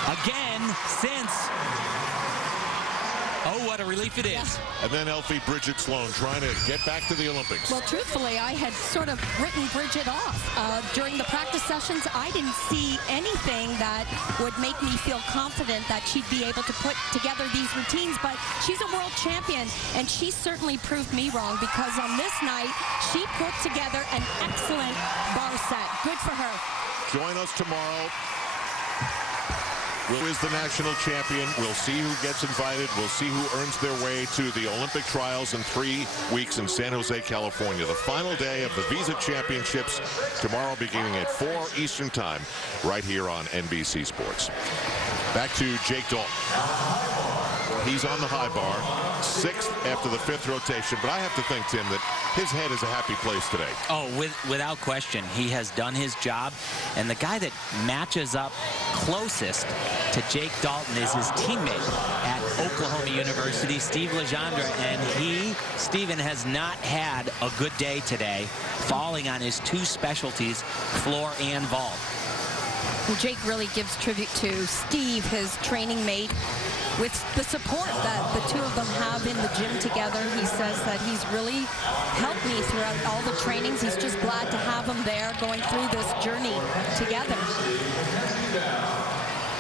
again since. Oh, what a relief it is. And then Elfie Bridget Sloan trying to get back to the Olympics. Well, truthfully, I had sort of written Bridget off. During the practice sessions, I didn't see anything that would make me feel confident that she'd be able to put together these routines, but she's a world champion, and she certainly proved me wrong, because on this night, she put together an excellent bar set. Good for her. Join us tomorrow. Who is the national champion? We'll see who gets invited. We'll see who earns their way to the Olympic trials in 3 weeks in San Jose, California. The final day of the Visa Championships tomorrow beginning at 4 Eastern Time right here on NBC Sports. Back to Jake Dalton. He's on the high bar, 6th after the 5th rotation, but I have to think, Tim, that his head is a happy place today. Oh, without question. He has done his job, and the guy that matches up closest to Jake Dalton is his teammate at Oklahoma University, Steve Legendre, and Steven, has not had a good day today, falling on his 2 specialties, floor and vault. And Jake really gives tribute to Steve, his training mate, with the support that the 2 of them have in the gym together. He says that he's really helped me throughout all the trainings. He's just glad to have him there going through this journey together.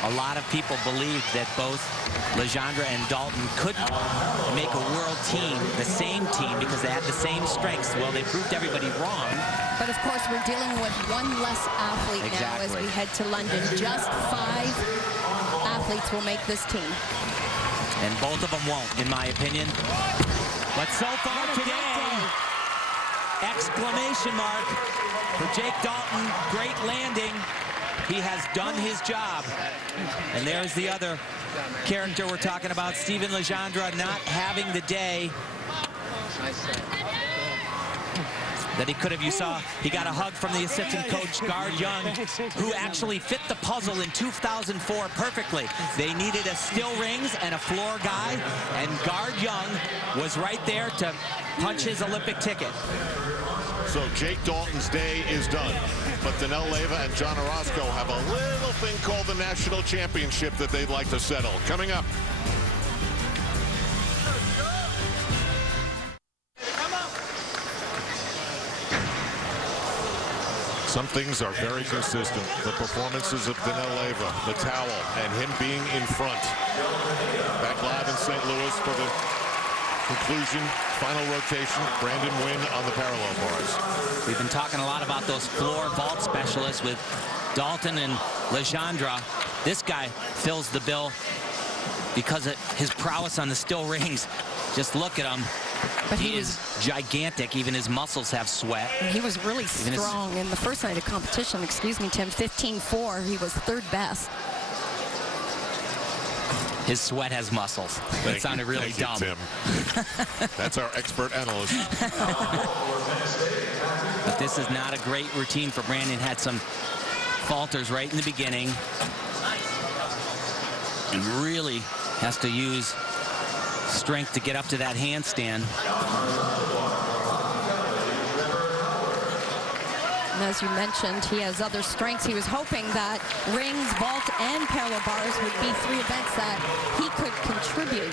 A lot of people believed that both Legendre and Dalton could make a world team, the same team, because they had the same strengths. Well, they proved everybody wrong. But of course, we're dealing with one less athlete now as we head to London. Just 5 athletes will make this team. And both of them won't, in my opinion. But so far today, exclamation mark for Jake Dalton. Great landing. He has done his job. And there's the other character we're talking about, Steven Legendre, not having the day that he could have. You saw he got a hug from the assistant coach, Gard Young, who actually fit the puzzle in 2004 perfectly. They needed a still rings and a floor guy, and Gard Young was right there to punch his Olympic ticket. So Jake Dalton's day is done, but Danelle Leyva and John Orozco have a little thing called the National Championship that they'd like to settle. Coming up. Some things are very consistent. The performances of Danelle Leyva, the towel, and him being in front. Back live in St. Louis for the conclusion, final rotation. Brandon Wynn on the parallel bars. We've been talking a lot about those floor vault specialists with Dalton and Legendre. This guy fills the bill because of his prowess on the still rings. Just look at him. But he is gigantic. Even his muscles have sweat. He was really strong in the first night of competition. Excuse me, Tim. 15-4. He was 3rd best. His sweat has muscles. That sounded really dumb. Tim. That's our expert analyst. But this is not a great routine for Brandon. Had some falters right in the beginning. And really has to use strength to get up to that handstand. And as you mentioned, he has other strengths. He was hoping that rings, vault, and parallel bars would be 3 events that he could contribute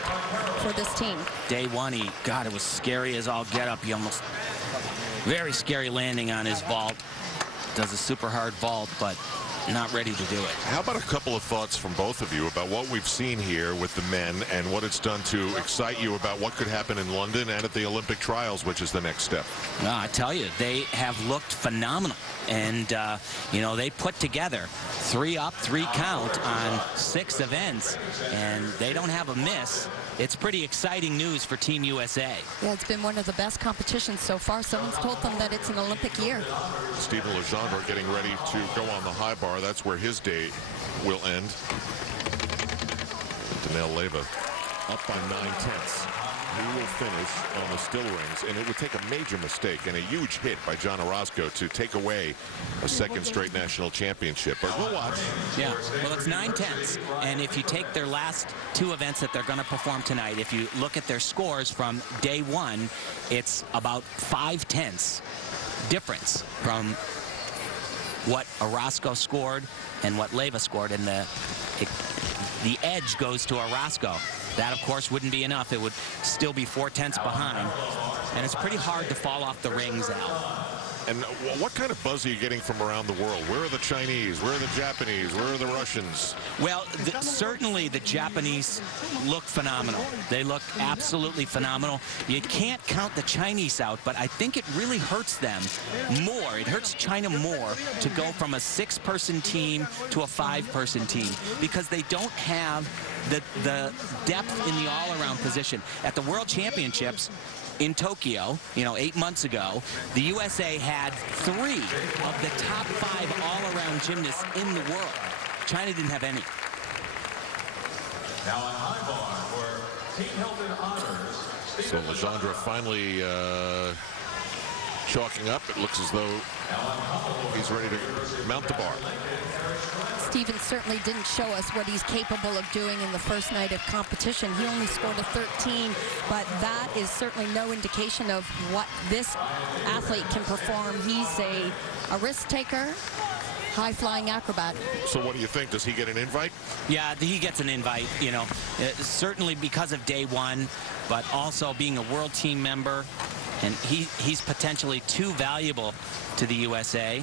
for this team. Day 1, God, it was scary as all get up. He almost Very scary landing on his vault. Does a super hard vault, but not ready to do it. How about a couple of thoughts from both of you about what we've seen here with the men and what it's done to excite you about what could happen in London and at the Olympic trials, which is the next step? Well, I tell you, they have looked phenomenal. And, you know, they put together 3 up, 3 count on 6 events, and they don't have a miss. It's pretty exciting news for Team USA. Yeah, it's been one of the best competitions so far. Someone's told them that it's an Olympic year. Steven Legendre getting ready to go on the high bar. That's where his day will end. Daniil Leyva up by 9/10. He will finish on the still rings, and it would take a major mistake and a huge hit by John Orozco to take away a second straight national championship. But we'll watch. Yeah, well, it's 9/10, and if you take their last 2 events that they're going to perform tonight, if you look at their scores from day 1, it's about 5/10 difference from what Orozco scored and what Leyva scored, and the edge goes to Orozco. That, of course, wouldn't be enough. It would still be 4/10 behind, and it's pretty hard to fall off the rings, Al. And what kind of buzz are you getting from around the world? Where are the Chinese? Where are the Japanese? Where are the Russians? Well, certainly the Japanese look phenomenal. They look absolutely phenomenal. You can't count the Chinese out, but I think it really hurts them more. It hurts China more to go from a 6-person team to a 5-person team because they don't have the depth in the all-around position. At the World Championships in Tokyo, you know, 8 months ago, the USA had 3 of the top 5 all-around gymnasts in the world. China didn't have any. Now on high bar for Team Hilton honors. So Legendre finally chalking up. It looks as though he's ready to mount the bar. Steven certainly didn't show us what he's capable of doing in the first night of competition. He only scored a 13, but that is certainly no indication of what this athlete can perform. He's a risk taker, high-flying acrobat. So what do you think? Does he get an invite? Yeah, he gets an invite, you know, certainly because of day 1, but also being a world team member, and he's potentially too valuable to the USA.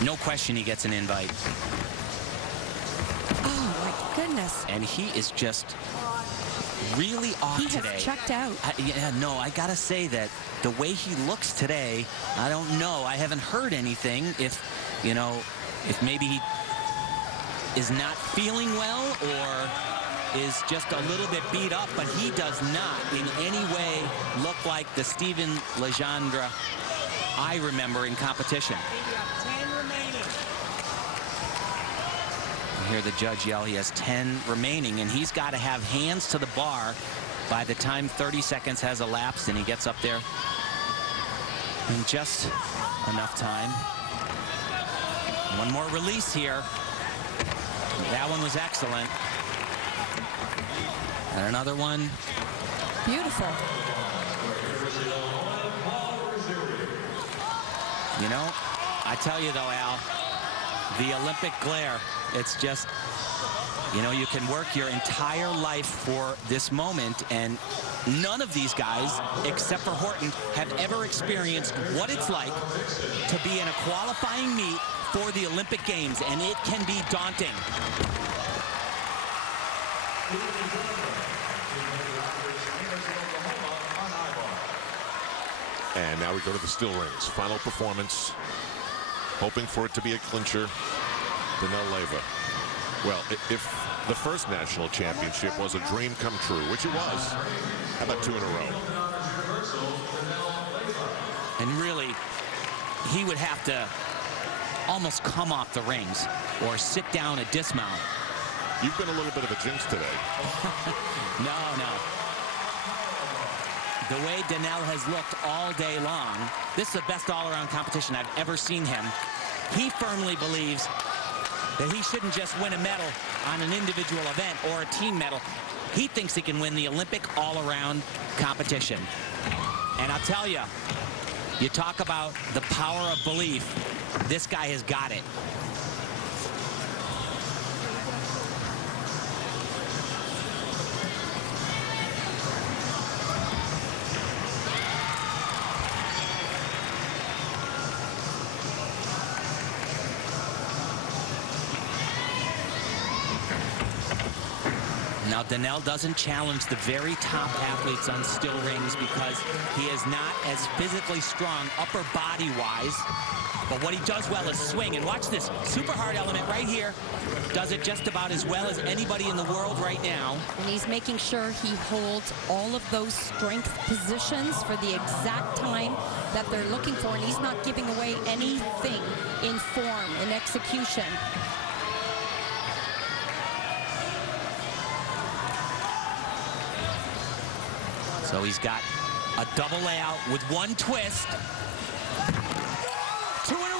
No question he gets an invite. Oh, my goodness. And he is just really off today. He has checked out. Yeah, no, I got to say that the way he looks today, I don't know. I haven't heard anything. If, you know, if maybe he is not feeling well or is just a little bit beat up, but he does not in any way look like the Steven Legendre I remember in competition. Hear the judge yell he has 10 remaining, and he's got to have hands to the bar by the time 30 seconds has elapsed, and he gets up there in just enough time. One more release here. That one was excellent. And another one. Beautiful. You know, I tell you though, Al, the Olympic glare, it's just, you know, you can work your entire life for this moment, and none of these guys, except for Horton, have ever experienced what it's like to be in a qualifying meet for the Olympic Games, and it can be daunting. And now we go to the still rings. Final performance. Hoping for it to be a clincher. Daniil Leyva. Well, if the first national championship was a dream come true, which it was, how about 2 in a row? And really, he would have to almost come off the rings or sit down at dismount. You've been a little bit of a jinx today. No. The way Daniil has looked all day long, this is the best all-around competition I've ever seen him. He firmly believes that he shouldn't just win a medal on an individual event or a team medal. He thinks he can win the Olympic all-around competition. And I'll tell you, you talk about the power of belief, this guy has got it. Now, Donnell doesn't challenge the very top athletes on still rings because he is not as physically strong upper body-wise. But what he does well is swing. And watch this super hard element right here. Does it just about as well as anybody in the world right now. And he's making sure he holds all of those strength positions for the exact time that they're looking for. And he's not giving away anything in form, in execution. So he's got a double layout with one twist. 2 in a row.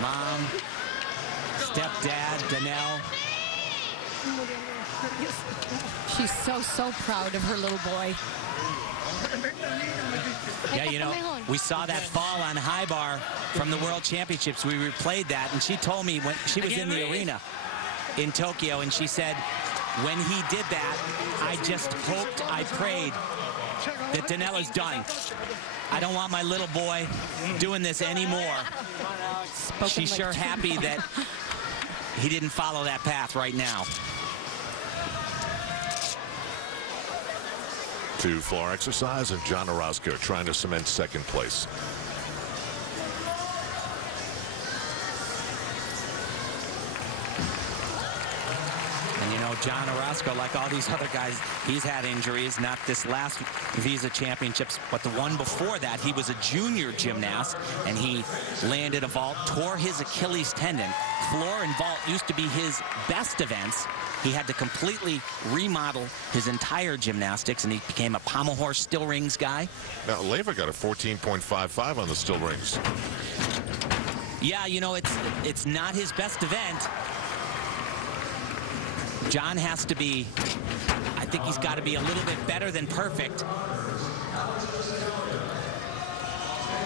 Mom, stepdad, Donnell. She's so proud of her little boy. Yeah, you know, we saw that fall on high bar from the World Championships. We replayed that, and she told me when she was in the arena in Tokyo, and she said, when he did that, I just hoped, I prayed that Donnell is done. I don't want my little boy doing this anymore. She's sure happy that he didn't follow that path right now. To floor exercise, and John Orozco trying to cement second place. And you know, John Orozco, like all these other guys, he's had injuries, not this last Visa Championships, but the one before that. He was a junior gymnast, and he landed a vault, tore his Achilles tendon. Floor and vault used to be his best events. He had to completely remodel his entire gymnastics, and he became a pommel horse still rings guy. Now, Leyva got a 14.55 on the still rings. Yeah, you know, it's not his best event. John has to be, I think he's got to be a little bit better than perfect.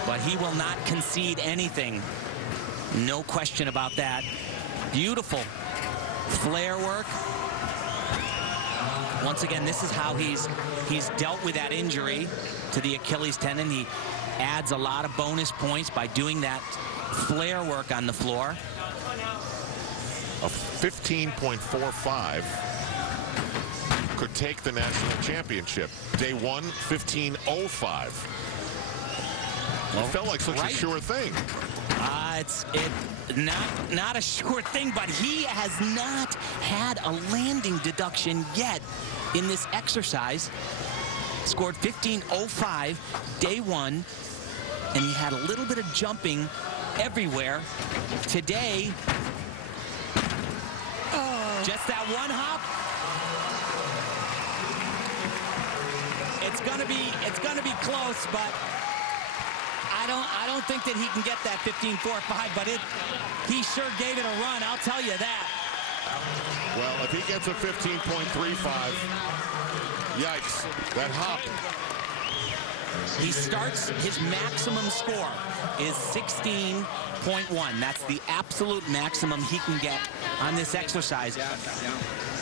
But he will not concede anything. No question about that. Beautiful flare work. Once again, this is how he's dealt with that injury to the Achilles tendon. He adds a lot of bonus points by doing that flare work on the floor. A 15.45 could take the national championship. Day one, 15.05. Well, it felt like such a sure thing. It's not a sure thing, but he has not had a landing deduction yet in this exercise. Scored 15.05 day one, and he had a little bit of jumping everywhere. Today, just that one hop. It's gonna be close, but I don't think that he can get that 15.45, but he sure gave it a run, I'll tell you that. Well, if he gets a 15.35, yikes, that hop. He starts, his maximum score is 16.1. That's the absolute maximum he can get on this exercise.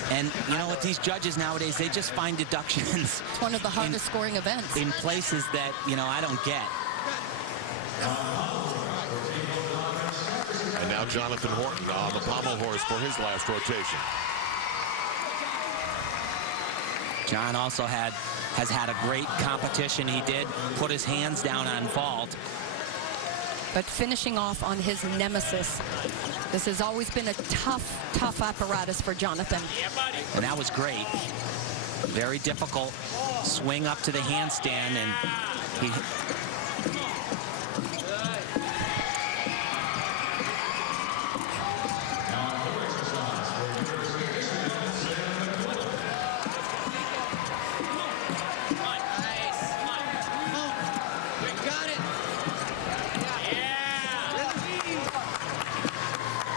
And you know what, these judges nowadays, they just find deductions. It's one of the hardest scoring events. In places that, you know, I don't get. And now Jonathan Horton on the pommel horse for his last rotation. John also has had a great competition. He did put his hands down on vault. But finishing off on his nemesis. This has always been a tough apparatus for Jonathan. And that was great. Very difficult swing up to the handstand, and he...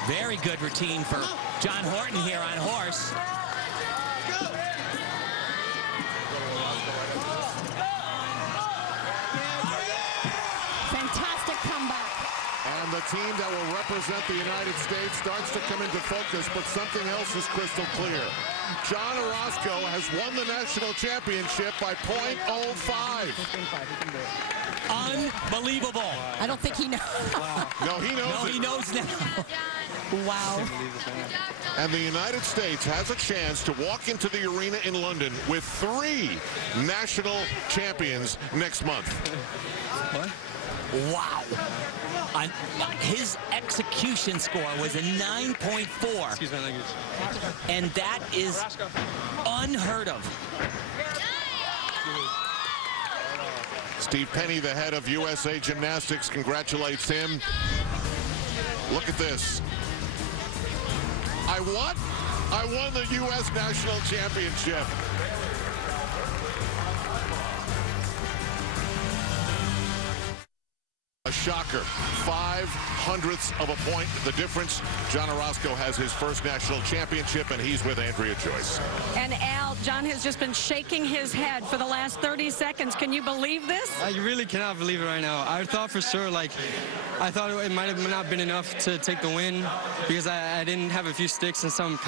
Very good routine for John Horton here on horse. the team that will represent the United States starts to come into focus, but something else is crystal clear. John Orozco has won the national championship by .05. Unbelievable. I don't think he knows. No, he knows No, it. he knows now. Wow. And the United States has a chance to walk into the arena in London with 3 national champions next month. What? Wow. His execution score was a 9.4. Excuse my language. And that is unheard of. Steve Penny, the head of USA Gymnastics, congratulates him. Look at this. I won the U.S. National Championship. A shocker. 0.05 of a point. The difference. John Orozco has his first national championship, and he's with Andrea Joyce. And Al, John has just been shaking his head for the last 30 seconds. Can you believe this? I really cannot believe it right now. I thought for sure, like, I thought it might have not been enough to take the win because I didn't have a few sticks in some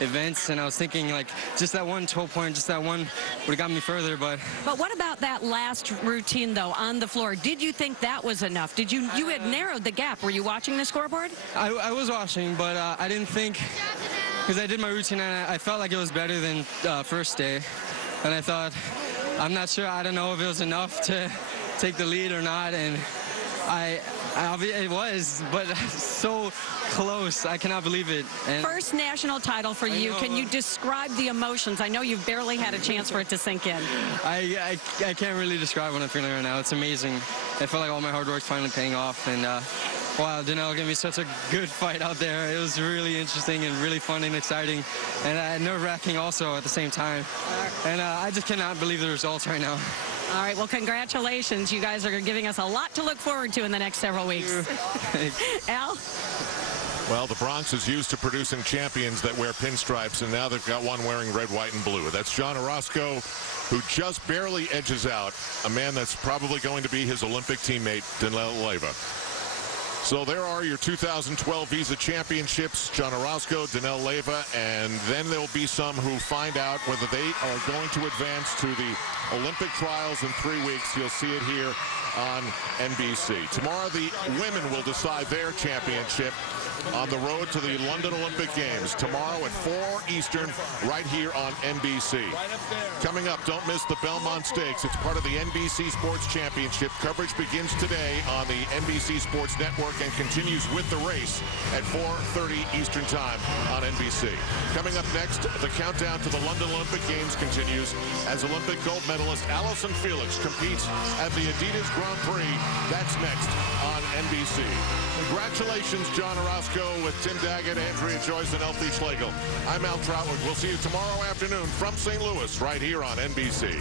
events, and I was thinking, like, just that one 12-point, just that one would have got me further. But what about that last routine, though, on the floor? Did you think that was enough? Did you had narrowed the gap? Were you watching the scoreboard? I was watching, but I didn't think, because I did my routine and I felt like it was better than first day, and I thought, I'm not sure, I don't know if it was enough to take the lead or not, and it was, but so close. I cannot believe it. And first national title for you. Can you describe the emotions? I know you've barely had a chance for it to sink in. I can't really describe what I'm feeling right now. It's amazing. I feel like all my hard work's finally paying off, and wow, Danelle gave me such a good fight out there. It was really interesting and really fun and exciting, and nerve-wracking also at the same time. And I just cannot believe the results right now. All right, well, congratulations. You guys are giving us a lot to look forward to in the next several weeks. Al? Well, the Bronx is used to producing champions that wear pinstripes, and now they've got one wearing red, white, and blue. That's John Orozco, who just barely edges out a man that's probably going to be his Olympic teammate, Danelle Leyva. So there are your 2012 Visa Championships, John Orozco, Danelle Leyva, and then there'll be some who find out whether they are going to advance to the Olympic trials in 3 weeks. You'll see it here on NBC. Tomorrow, the women will decide their championship on the road to the London Olympic Games. Tomorrow at 4 Eastern, right here on NBC. Coming up, don't miss the Belmont Stakes. It's part of the NBC Sports Championship. Coverage begins today on the NBC Sports Network and continues with the race at 4:30 Eastern Time on NBC. Coming up next, the countdown to the London Olympic Games continues as Olympic gold medalist Allison Felix competes at the Adidas Grand Prix. That's next on NBC. Congratulations, John Orozco, with Tim Daggett, Andrea Joyce, and Elfie Schlegel. I'm Al Troutwood. We'll see you tomorrow afternoon from St. Louis, right here on NBC.